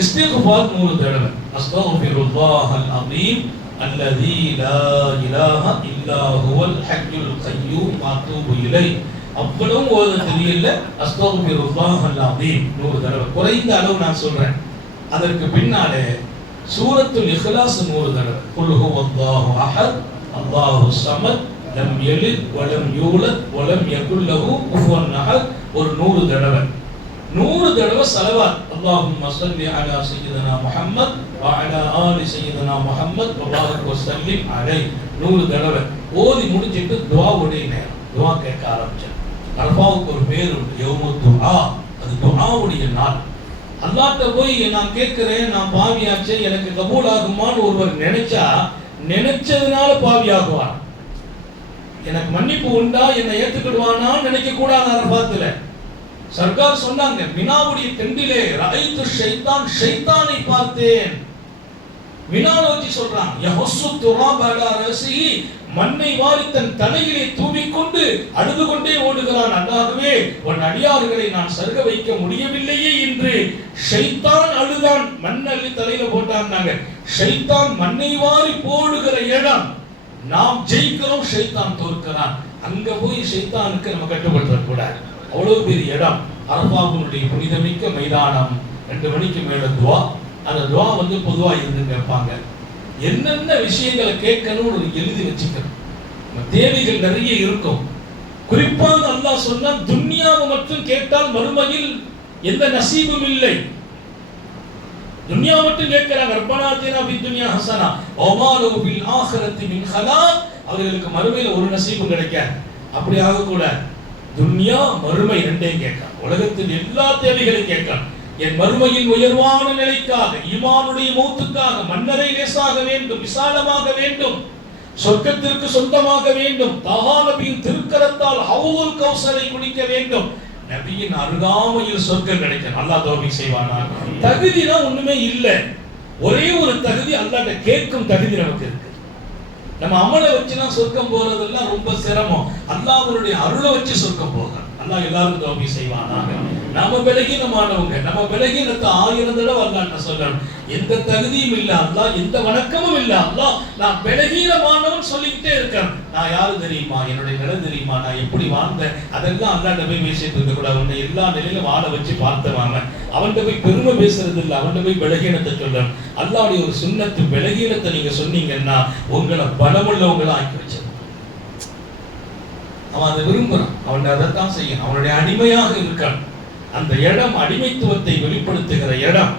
இஸ்திக்ஃபார் 100 தடவை அஸ்தக்ஃபிருல்லாஹல் அஸீம் அல்லதீ லா இலாஹா இல்லா ஹுவல் ஹய்யுல் கய்யூம் வ அத்தூபு இலைஹ். அவ்வளவும் ஓத தெரியல. அஸ்தக்ஃபிருல்லாஹல் அஸீம் 100 தடவை. குறைந்த அளவு நான் சொல்றேன். அதற்கு பின்னாலே சூரத்துல் இக்லாஸ் 100 தடவை. குல் ஹுவல்லாஹு அஹத் அல்லாஹு ஸமத் லம் யலித் வ லம் யூலத் வ லம் யகுல் லஹு குஃபுவன் அஹத் ஒரு 100 தடவை. 100 தடவை ஸலவாத். அல்லாஹும்ம ஸல்லி அலா சய்யிதினா முஹம்மத் வ அலா ஆலி சய்யிதினா முஹம்மத் வ பாரிக் வ ஸல்லிம் அலைஹி 100 தடவை. ஓதி முடிச்சிட்டு துஆவுடைய நேரம். துஆ கேட்க ஆரம்பிச்சேன். அரஃபாவுக்கு ஒரு பேர் உண்டு, யௌமுத் துஆ. அது துஆவுடைய நாள். அல்லாஹ்ட்ட போய் நான் கேட்கிறேன், நான் பாவியாச்சே, எனக்கு கபூல் ஆகுமான்னு ஒருவர் நினைச்சா நினைச்சதுனால பாவியாகுவார். எனக்கு மன்னிப்பு உண்டா, என்னை ஏத்துக்கிடுவானான்னு நினைக்க கூடாது. அரஃபாத்துல சர்க்கார் சொன்னாங்க, மினாவுடைய தெண்டிலே ரஐத்து ஷைத்தான், ஷைத்தானை பார்த்தேன். மினால வச்சு சொல்றாங்க, யஹஸ்ஸு துராப அலா ரஸிஹி, மண்ணை வாரி தன் தலையிலே தூவிக்கொண்டு அழுது கொண்டே ஓடுகிறான். அல்லாஹ்வே, உன் அடியார்களை நான் சர்க வைக்க முடியவில்லையே என்று ஷைத்தான் அழுதான். மண் அள்ளி தலையில போட்டாங்க. ஷைத்தான் மண்ணை வாரி போடுகிற இடம். நாம் ஜெயிக்கிறோம், ஷைத்தான் தோற்கிறான். அங்க போய் ஷைத்தானுக்கு நம்ம கட்டுப்பட்டுற கூடாது. அவ்வளவு பெரிய இடம் அரஃபாவுடைய புனிதமிக்க மைதானம். 2 மணிக்கு மேல துவா. அந்த துவா வந்து பொதுவா இருந்து கேட்பாங்க. என்னென்ன விஷயங்களை கேட்கணும்னு எழுதி வச்சுக்கணும். தேவைகள் நிறைய இருக்கும். குறிப்பாக அல்லாஹ் சொன்னா துன்யாவை மட்டும் கேட்டால் மறுமையில் எந்த நசீபும் இல்லை. துன்யா மட்டும் கேட்கிறாங்க. ரப்பனா ஆத்தினா ஃபித் துன்யா ஹஸனா வ மா லஹு ஃபில் ஆখিরাতি மின் ஹலாக். அவர்களுக்கு மறுமையில் ஒரு நசீபும் கிடைக்காது. அப்படி ஆக கூட துன்யா மறுமை ரெண்டையும் கேட்கலாம். உலகத்தில் எல்லா தேவைகளையும் கேட்கலாம். என் மறுமையின் உயர்வான நிலைக்காக, ஈமானுடைய மௌத்துக்காக, மன்னரை லேசாக வேண்டும், விசாலமாக வேண்டும், சொர்க்கத்திற்கு சொந்தமாக வேண்டும். தஹா நபியின் திருக்கரத்தால் ஹவுல் கௌசரை குடிக்க வேண்டும். நபியின் அருகாமையில் சொர்க்கம் கிடைக்கும். அல்லாஹ் தௌஃபீக் செய்வானா. தகுதினா ஒண்ணுமே இல்லை. ஒரே ஒரு தகுதி, அல்லாஹ்ட்ட கேட்கும் தகுதி நமக்கு இருக்கு. நம்ம அமலை வச்சுலாம் சொர்க்கம் போறதெல்லாம் ரொம்ப சிரமம். அல்லாஹ்வுடைய அருளை வச்சு சொர்க்கம் போகணும். அல்லாஹ் எல்லாருக்கும் தௌஃபீக் செய்வானாக. நம்ம பலகீனமானவங்க, நம்ம பலகீனத்தை 1000 தடவை அல்லாஹ்ட்ட சொல்லணும். எந்த தகுதியும் இல்ல அல்லாஹ், எந்த வணக்கமும் இல்ல அல்லாஹ், நான் பலகீனமானவன் சொல்லிக்கிட்டே இருக்கேன். நான் யாரு தெரியுமா, என்னுடைய நிலை தெரியுமா, நான் எப்படி வாழ்ந்தேன், அதெல்லாம் அல்லாஹ்ட்ட போய் பேசிட்டு இருக்க கூடாது. அவனை எல்லா நிலையிலும் வாழ வச்சு பார்த்தவாங்க. அவன்கிட்ட போய் பெருமை பேசுறது இல்லை, அவன்கிட்ட போய் பலகீனத்தை சொல்லணும். அல்லாஹ்வுடைய ஒரு சுன்னத்து, பலகீனத்தை நீங்க சொன்னீங்கன்னா உங்களை பலமுள்ளவங்களா ஆக்கி வச்சிருக்க. அவன் அதை விரும்புறான், அவன் அதைத்தான் செய்யணும். அவனுடைய அடிமையாக இருக்கான். அந்த இடம் அடிமைத்துவத்தை வெளிப்படுத்துகிற இடம்.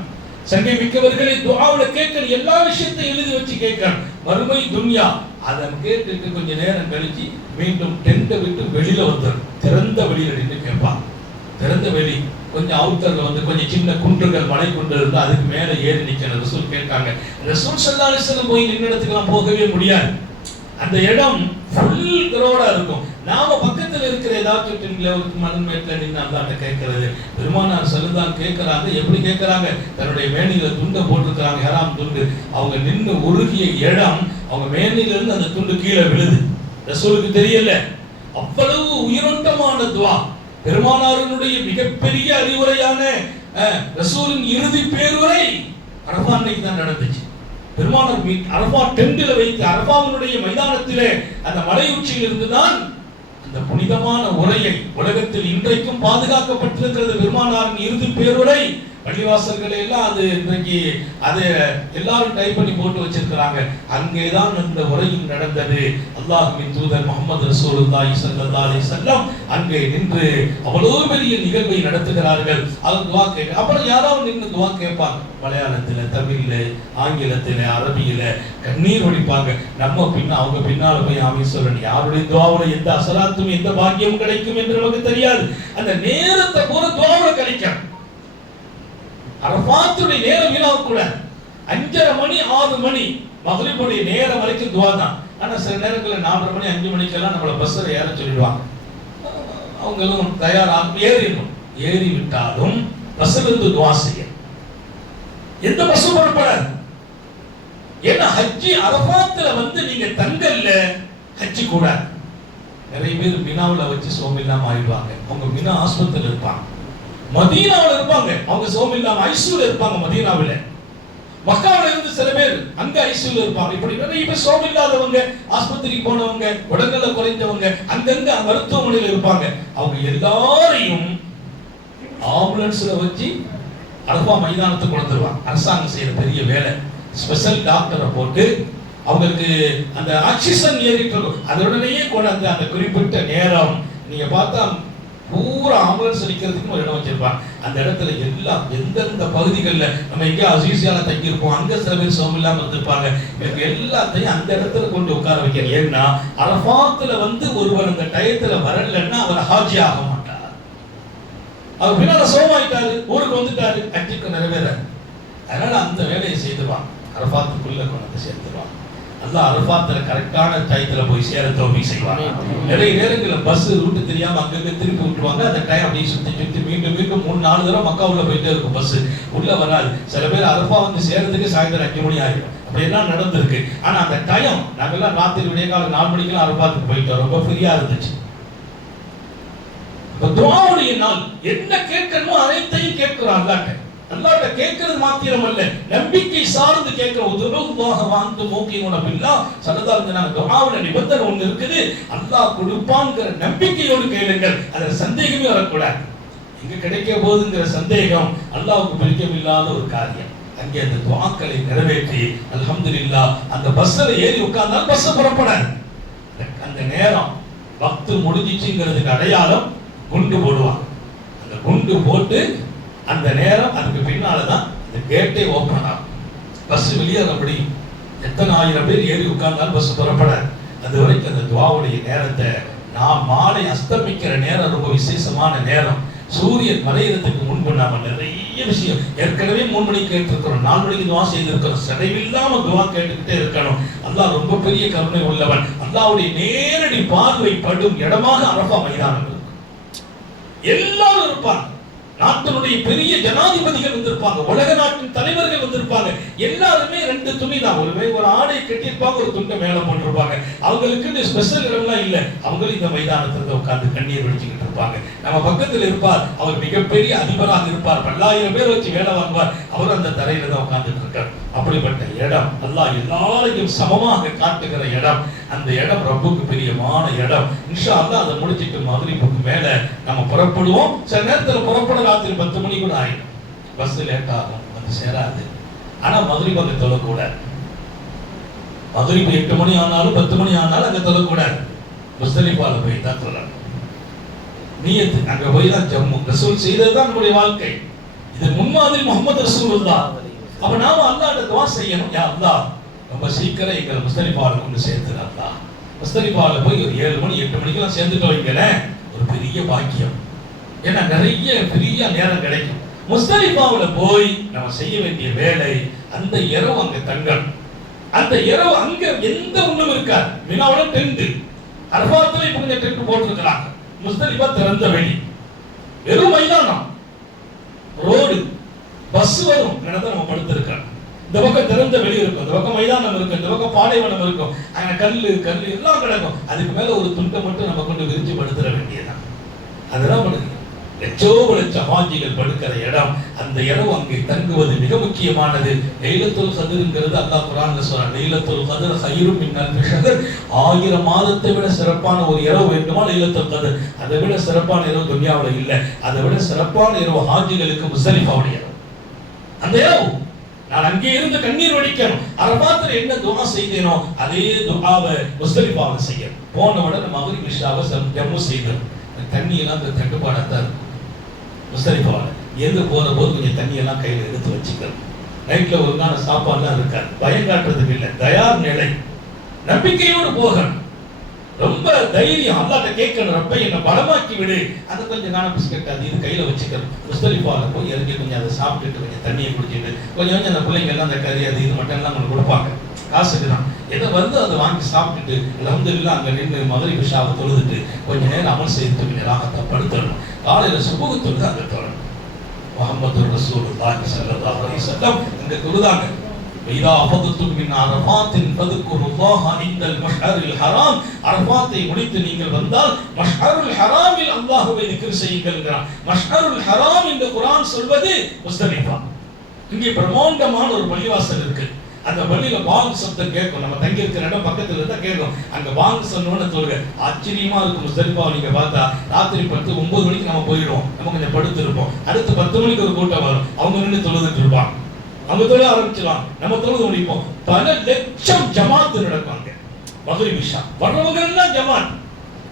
சங்கை மிக்கவர்களை துஆவுல கேட்கிற எல்லா விஷயத்தையும் எழுதி வச்சு கேட்கணும். மறுமை துன்யா அதை கேட்டுட்டு கொஞ்ச நேரம் கழிச்சு மீண்டும் டென்ட்டை விட்டு வெளியில வந்துடும். திறந்த வெளியில நின்று கேட்பான். திறந்த வெளி கொஞ்சம் அவுட்டர்ல வந்து கொஞ்சம் சின்ன குன்றுகள், மலை குன்று இருந்தா அதுக்கு மேல ஏறி நிக்கணும். ரசூல் கேட்டாங்க. ரசூல் ஸல்லல்லாஹு அலைஹி வஸல்லம் போய் நின்ன இடத்துக்குலாம் போகவே முடியாது. அந்த இடம் ஃபுல் கிரௌடா இருக்கும். நாம பக்கத்துல இருக்கிற ஏதாச்சும் ஒரு மண்மேட்ல நின்று அல்லாஹ்ட்ட கேட்கிறது. பெருமானார் ஸல்லல்லாஹு கேட்கறாங்க. எப்படி கேட்கறாங்க? தன்னுடைய மேனியில துண்டை போட்டுருக்காங்க, ஹராம் துண்டு. அவங்க நின்று உருகிய இடம், அவங்க மேனியில இருந்து அந்த துண்டு கீழே விழுது. ரசூலுக்கு தெரியல. அவ்வளவு உயிரோட்டமான துஆ. பெருமானாருடைய மிகப்பெரிய அறிவுரையான ரசூலின் இறுதி பேருரை அரஃபா அன்னைக்கு தான் நடந்துச்சு. பெருமானார் அரஃபா டெண்டில வைத்து அரஃபாவுடைய மைதானத்திலே அந்த மலை உச்சியில் இருந்துதான் அந்த புனிதமான உரையை உலகத்தில் இன்றைக்கும் பாதுகாக்கப்பட்டிருக்கிறது. பெருமானாரின் இறுதி பேருரை பள்ளிவாசல்களை எல்லாம் அது இன்றைக்கு அது எல்லாரும் டைப் பண்ணி போட்டு வச்சிருக்கிறாங்க. அங்கேதான் இந்த உரையும் நடந்தது. அல்லாஹ்வின் தூதர் முஹம்மது ரசூலுல்லாஹி ஸல்லல்லாஹு அலைஹி வஸல்லம் அங்கே நின்று அவ்வளவு பெரிய நிகழ்வை நடத்துகிறார்கள். அது துஆ கேட்க. அப்புறம் யாராவது நின்று துஆ கேட்பாங்க. மலையாளத்துல, தமிழ்ல, ஆங்கிலத்துல, அரபியில கண்ணீர் வடிப்பாங்க. நம்ம அவங்க பின்னால போய் ஆமீன் சொல்லணும். யாருடைய துஆவுல எந்த அசலாத்தும் எந்த பாக்கியம் கிடைக்கும் என்று நமக்கு தெரியாது. அந்த நேரத்தை பூரா துஆவுல கிடைக்கும். அரஃபாத்துடைய நேரம் வீணாக கூட 5:30 மணி 6 மணி மக்ரிபுடைய நேரம் வரைக்கும் துஆ தான். ஆனா சில நேரங்களில் 4:30 மணி 5 மணிக்கெல்லாம் நம்மள பஸ்ஸில் ஏற சொல்லிடுவாங்க. அவங்களும் தயாராக ஏறிடும். ஏறி விட்டாலும் பஸ்ஸில் இருந்து துஆ செய்ய எந்த பஸ்ஸும் புறப்படாது. ஏன்னா ஹஜ்ஜி அரஃபாத்துல வந்து நீங்க தங்கல்ல ஹஜ்ஜி கூடாது. நிறைய பேர் மினாவுல வச்சு சோமில்லாம ஆயிடுவாங்க. அவங்க மினா ஆஸ்பத்திரியில் இருப்பாங்க, மதீனாவில் இருப்பாங்க. அவங்க சோமில்லாம ஐசியூல இருப்பாங்க மதீனாவில். மக்காவில் இருந்து சில பேர் அங்க ஐசியூல இருப்பாங்க. இப்படி நிறைய பேர் சோமில்லாதவங்க, ஆஸ்பத்திரிக்கு போனவங்க, உடல்நல குறைந்தவங்க அங்கங்க மருத்துவமனையில் இருப்பாங்க. அவங்க எல்லாரையும் ஆம்புலன்ஸ்ல வச்சு அரஃபா மைதானத்துக்கு கொண்டு வருவாங்க. அரசாங்கம் செய்யற பெரிய வேலை. ஸ்பெஷல் டாக்டரை போட்டு அவங்களுக்கு அந்த ஆக்சிஜன் ஏறிட்டு இருக்கும். அதனுடனேயே கொண்டாந்து அந்த குறிப்பிட்ட நேரம் நீங்க பார்த்தா பூரா ஆம்புலன்ஸ் நிக்கிறதுக்கு ஒரு இடம் வச்சிருப்பாங்க. அந்த இடத்துல எல்லாம் எந்தெந்த பகுதிகளில் நம்ம எங்க அசீசியால தங்கி இருப்போம், அங்க சில பேர் சோமில்லாம இருந்திருப்பாங்க. எனக்கு எல்லாத்தையும் அந்த இடத்துல கொண்டு உட்கார வைக்கிறேன். ஏன்னா அரஃபாத்துல வந்து ஒருவர் அந்த டயத்துல வரலன்னா அவர் ஹாஜி ஆக மாட்டார். அவர் பின்னால சோமாயிட்டாரு, ஊருக்கு வந்துட்டாரு, ஹஜ்ஜுக்கு நிறைவேறாரு. அதனால அந்த வேலையை செய்துவாங்க. அரஃபாத்துக்குள்ள கொண்டு சேர்த்துவாங்க. அல்லாஹ் அரஃபாத்துல கரெக்டான டயத்துல போய் சேர தௌஃபீக் செய்வாங்க. நிறைய நேரங்களில் பஸ் ரூட் தெரியாம அங்கங்க திருப்பி விட்டுருவாங்க. அந்த டைம் அப்படியே சுத்தி மீண்டும் 3-4 தடவை மக்கா உள்ள போயிட்டே இருக்கும். பஸ் உள்ள வராது. சில பேர் அரஃபா வந்து சேர்றதுக்கு சாயந்தரம் 5 மணி ஆகிடும். அப்படியெல்லாம் நடந்திருக்கு. ஆனா அந்த டைம் நாங்கெல்லாம் ராத்திரி விடிய காலம் 4 மணிக்கெல்லாம் அரஃபாத்துக்கு போயிட்டோம். ரொம்ப ஃப்ரீயா இருந்துச்சு. துஆவுடைய நாள் என்ன கேட்கணுமோ அனைத்தையும் கேட்கிறோம் அல்லாஹ்ட்ட. அல்லாஹ்ட்ட கேட்கிறது மாத்திரம் அல்ல, நம்பிக்கை சார்ந்து கேட்கிற உதுல்லாஹ் வாந்து மூக்கினுன பில்லாஹ் ஸல்லல்லாஹு அலைஹி வஸல்லம் துஆவுல நிபந்தனை ஒன்று இருக்குது. அல்லாஹ் கொடுப்பான்ங்கற நம்பிக்கையோடு கேளுங்கள். அதுல சந்தேகமே வரக்கூடாது. எங்க கிடைக்க போகுதுங்கிற சந்தேகம் அல்லாஹ்வுக்கு பிடிக்கமில்லாத ஒரு காரியம். அங்கே அந்த துஆக்களை நிறைவேற்றி அல்ஹம்துலில்லாஹ் அந்த பஸ்ல ஏறி உட்கார்ந்தால் பஸ் புறப்படாது. அந்த நேரம் வக்து முடிஞ்சிச்சுங்கிறதுக்கு அடையாளம் குண்டு போடுவாங்க. அந்த குண்டு போட்டு அந்த நேரம் அதுக்கு பின்னால தான் அந்த கேட்டே ஓபன் ஆகும். பஸ் வெளியேற முடியும். எத்தனை ஆயிரம் பேர் ஏறி உட்கார்ந்தாலும் பஸ் புறப்படாது. அது வரைக்கும் அந்த துஆவுடைய நேரத்தை நான் மாலை அஸ்தமிக்கிற நேரம் ரொம்ப விசேஷமான நேரம். சூரியன் மறையறதுக்கு முன்பு நாம நிறைய விஷயம் ஏற்கனவே 3 மணிக்கு கேட்டிருக்கிறோம், 4 மணிக்கு துவா செய்திருக்கிறோம். சடைவில்லாம துவா கேட்டுக்கிட்டே இருக்கணும். அல்லாஹ் ரொம்ப பெரிய கருணை உள்ளவன். அல்லாஹ்வுடைய நேரடி பார்வை படும் இடமாக அரஃபா மைதானம் இருக்கும். எல்லாரும் இருப்பாங்க. நாட்டினுடைய பெரிய ஜனாதிபதிகள் வந்திருப்பாங்க, உலக நாட்டின் தலைவர்கள் வந்திருப்பாங்க. எல்லாருமே 2 துணி தான், ஒரு ஆடை கட்டியிருப்பாங்க, ஒரு துண்டை மேல போட்டிருப்பாங்க. அவங்களுக்கு ஸ்பெஷல் இடம்லாம் இல்ல. அவங்க இந்த மைதானத்துல உட்கார்ந்து கண்ணீர் வடிச்சுக்கிட்டு இருப்பாங்க. நம்ம பக்கத்தில் இருப்பார், அவர் மிகப்பெரிய அதிபராக இருப்பார், 10,000 பேர் வச்சு வேலை வாங்குவார். அவர் அந்த தரையில தான் உட்கார்ந்துட்டு இருக்கார். அப்படிப்பட்ட இடம் அல்லாஹ் எல்லாரையும் சமமாக காட்டுகிற இடம். அந்த இடம் ரப்புக்கு பிரியமான இடம். இன்ஷா அல்லாஹ் அதை முடிச்சிட்டு மக்ரிபுக்கு மேல நம்ம புறப்படுவோம். சில நேரத்தில் புறப்பட ராத்திரி 10 மணி கூட ஆயிடும், பஸ் லேட் ஆகும், வந்து சேராது. ஆனா மக்ரிப் அங்க தொழக்கூடாது. மக்ரிப் 8 மணி ஆனாலும் 10 மணி ஆனாலும் அங்க தொழக்கூடாது. முஸ்தலிஃபால போய் தான் தொழணும். நியத்து அங்க போய் தான் ஜம்மு. ரசூல் செய்ததுதான் நம்முடைய வாழ்க்கை. இது முன்மாதிரி முஹம்மது ரசூலுல்லாஹ். அப்ப நாம அல்லாஹ்ட்ட துஆ செய்யணும், யா அல்லாஹ் ரொம்ப சீக்கிரம் எங்களை முஸ்தலிஃபால கொண்டு சேர்த்துரு அல்லாஹ். முஸ்தலிஃபால போய் ஒரு 7 மணி 8 மணிக்கெல்லாம் சேர்ந்துட்டு வைங்களேன், ஒரு பெரிய பாக்கியம். ஏன்னா நிறைய பெரிய நேரம் கிடைக்கும். முஸ்தலிஃபாவுல போய் நம்ம செய்ய வேண்டிய வேலை, அந்த இரவு அங்க தங்கணும். அந்த இரவு அங்க எந்த ஒண்ணும் இருக்காது. மினாவுல டென்ட், அரஃபாத்துல இப்ப கொஞ்சம் டென்ட் போட்டுருக்காங்க. முஸ்தலிஃபா திறந்த வெளி, வெறும் மைதானம், ரோடு, பஸ் வரும், இடத்துல நம்ம படுத்திருக்கோம். இந்த பக்கம் திறந்த வெளி இருக்கும், இந்த பக்கம் மைதானம் இருக்கும், இந்த பக்கம் பாலைவனம் இருக்கும், அங்க கல்லு எல்லாம் கிடக்கும். அதுக்கு மேல ஒரு துண்டை மட்டும் நம்ம கொண்டு விரிச்சு படுத்துற வேண்டியதான். அதுதான் படுக்க லட்ச ஹாஜிகள் படுக்கிற இடம். அந்த இடம் அங்கே தங்குவது மிக முக்கியமானது. லைலத்துல் கத்ர்ங்கிறது அல்லாஹ் குர்ஆன்ல சொல்றான், லைலத்துல் கத்ர் கைரும் மின் அல்ஃபி ஷஹர். 1000 மாதத்தை விட சிறப்பான ஒரு இரவு வேண்டுமா லைலத்துல் கத்ர். அதை விட சிறப்பான இரவு துன்யாவுல இல்ல. அதை விட சிறப்பான இரவு ஹாஜிகளுக்கு முஸ்தலிஃபாவுடைய இரவு. அந்த இரவு நான் அங்கே இருந்து கண்ணீர் வடிக்கணும். அரஃபாத்துல என்ன துஆ செய்தேனோ அதே துஆவை முஸ்தலிஃபாவுல செய்யணும். போன உடனே மக்ரிப் இஷாவை ஜம்மு செய்தோம். தண்ணி எல்லாம் அந்த தட்டுப்பாடாதான் இருக்கும். முஸ்தலிஃபாவுல எங்க போற போது கொஞ்சம் தண்ணி எல்லாம் கையில எடுத்து வச்சுக்கணும். நைட்ல ஒரு நாள் சாப்பாடுலாம் இருக்காது, பயம் காட்டுறதுக்கு இல்லை, தயார் நிலை, நம்பிக்கையோடு போகணும். ரொம்ப தைரியம், அல்லாஹ்ட்ட கேட்கணும், ரப்பை என்ன பலமாக்கி விடு. அது கொஞ்சம் காண பிஸ்கட் அது இது கையில வச்சுக்கணும். முஸ்தலிஃபாவுல போய் இறங்கி கொஞ்சம் அதை சாப்பிட்டுட்டு கொஞ்சம் தண்ணியை குடிச்சிட்டு கொஞ்சம் அந்த பிள்ளைங்க எல்லாம் அந்த கறி அது இது மட்டும் எல்லாம் உங்களுக்கு கொடுப்பாங்க, காசுக்கு தான். எதை வந்து அதை வாங்கி சாப்பிட்டுட்டு அல்ஹம்துலில்லாஹ் அங்க நின்று மக்ரிப் இஷாவை தொழுதுட்டு கொஞ்ச நேரம் அமல் செய்து கொஞ்சம் ராகத்தை படுத்தணும். காலையில சுபஹ் தொழுது அங்க தொழணும். முஹம்மது ரசூலுல்லாஹி ஸல்லல்லாஹு அலைஹி வஸல்லம் அங்க தொழுதாங்க. இதா அஃபதுத்தும் மின் அரஃபாத்தின் ஃபذ்குருல்லாஹ இன்தல் மஷ்அரில் ஹராம். அரஃபாத்தை முடித்து நீங்கள் வந்தால் மஷ்அருல் ஹராமில் அல்லாஹ்வை திக்ர் செய்யுங்கள்ங்கறான். மஷ்அருல் ஹராம் இந்த குர்ஆன் சொல்வது முஸ்தலிஃபா. இங்கே பிரமாண்டமான ஒரு பள்ளிவாசல் இருக்கு. அந்த பள்ளியில பாங்கு சத்தம் கேட்கும். நம்ம தங்கி இருக்கிற இடம் பக்கத்துல இருந்தா கேட்கும். அங்க பாங்கு சொன்னோன்னு சொல்லுங்க, ஆச்சரியமா இருக்கும். முஸ்தலிஃபாவை நீங்க பார்த்தா ராத்திரி 10 9 மணிக்கு நம்ம போயிடுவோம், நம்ம கொஞ்சம் படுத்து இருப்போம். அடுத்து 10 மணிக்கு ஒரு கூட்டம் வரும், அவங்க நின்று தொழுதுட்டு இருப்பாங்க. அவங்க தொழ ஆரம்பிச்சிடலாம், நம்ம தொழுது முடிப்போம். பல லட்சம் ஜமாத்து நடப்பாங்க. மக்ரிப் இஷா வர்றவங்க எல்லாம் ஜமாத்.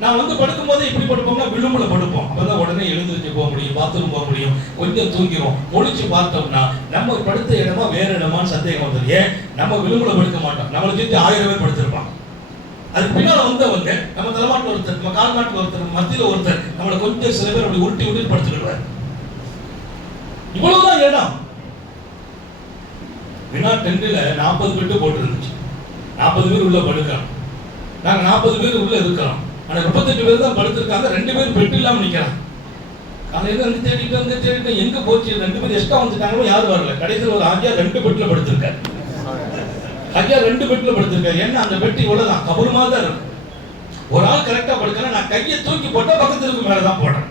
நான் வந்து படுக்கும் போது இப்படி படுப்போம்னா விழும்புல படுப்போம். அப்பதான் உடனே எழுந்திருச்சு போக முடியும், பாத்ரூம் போக முடியும். கொஞ்சம் தூங்கிடும். ஒளிச்சு பார்த்தோம்னா நம்ம படுத்த இடமா வேற இடமான்னு சந்தேகம் வந்துடும். ஏன் நம்ம விழும்புல படுக்க மாட்டோம், நம்மளை சுற்றி 1000 பேர் படுத்திருப்பாங்க. அதுக்கு பின்னால வந்தவங்க நம்ம தலைமாட்டில் ஒருத்தர், நம்ம கால் மாட்டில் ஒருத்தர், மத்தியில் ஒருத்தர், நம்மளை கொஞ்சம் சில பேர் அப்படி உருட்டி உருட்டி படுத்துக்கிடுவார். இவ்வளவுதான் இடம். வினா டென்ட்ல 40 பெட்டு போட்டு இருந்துச்சு. 40 பேர் உள்ள படுக்கிறோம். நாங்க 40 பேர் உள்ள இருக்கிறோம். ஆனா 38 பேர் தான் படுத்திருக்காங்க. 2 பேர் பெட் இல்லாம நிக்கிறாங்க. காலையில வந்து தேடிட்டு எங்க போச்சு, 2 பேர் எக்ஸ்ட்ரா வந்துட்டாங்களோ யாரும் வரல. கடைசியில் ஒரு ஆஜியா 2 பெட்ல படுத்திருக்காரு. ஆஜியா 2 பெட்ல படுத்திருக்காரு. ஏன்னா அந்த பெட் இவ்வளவுதான், கபருமா தான் இருக்கும். ஒரு ஆள் கரெக்டா படுக்கணும். நான் கையை தூக்கி போட்டா பக்கத்துக்கு மேலதான் போடுறேன்,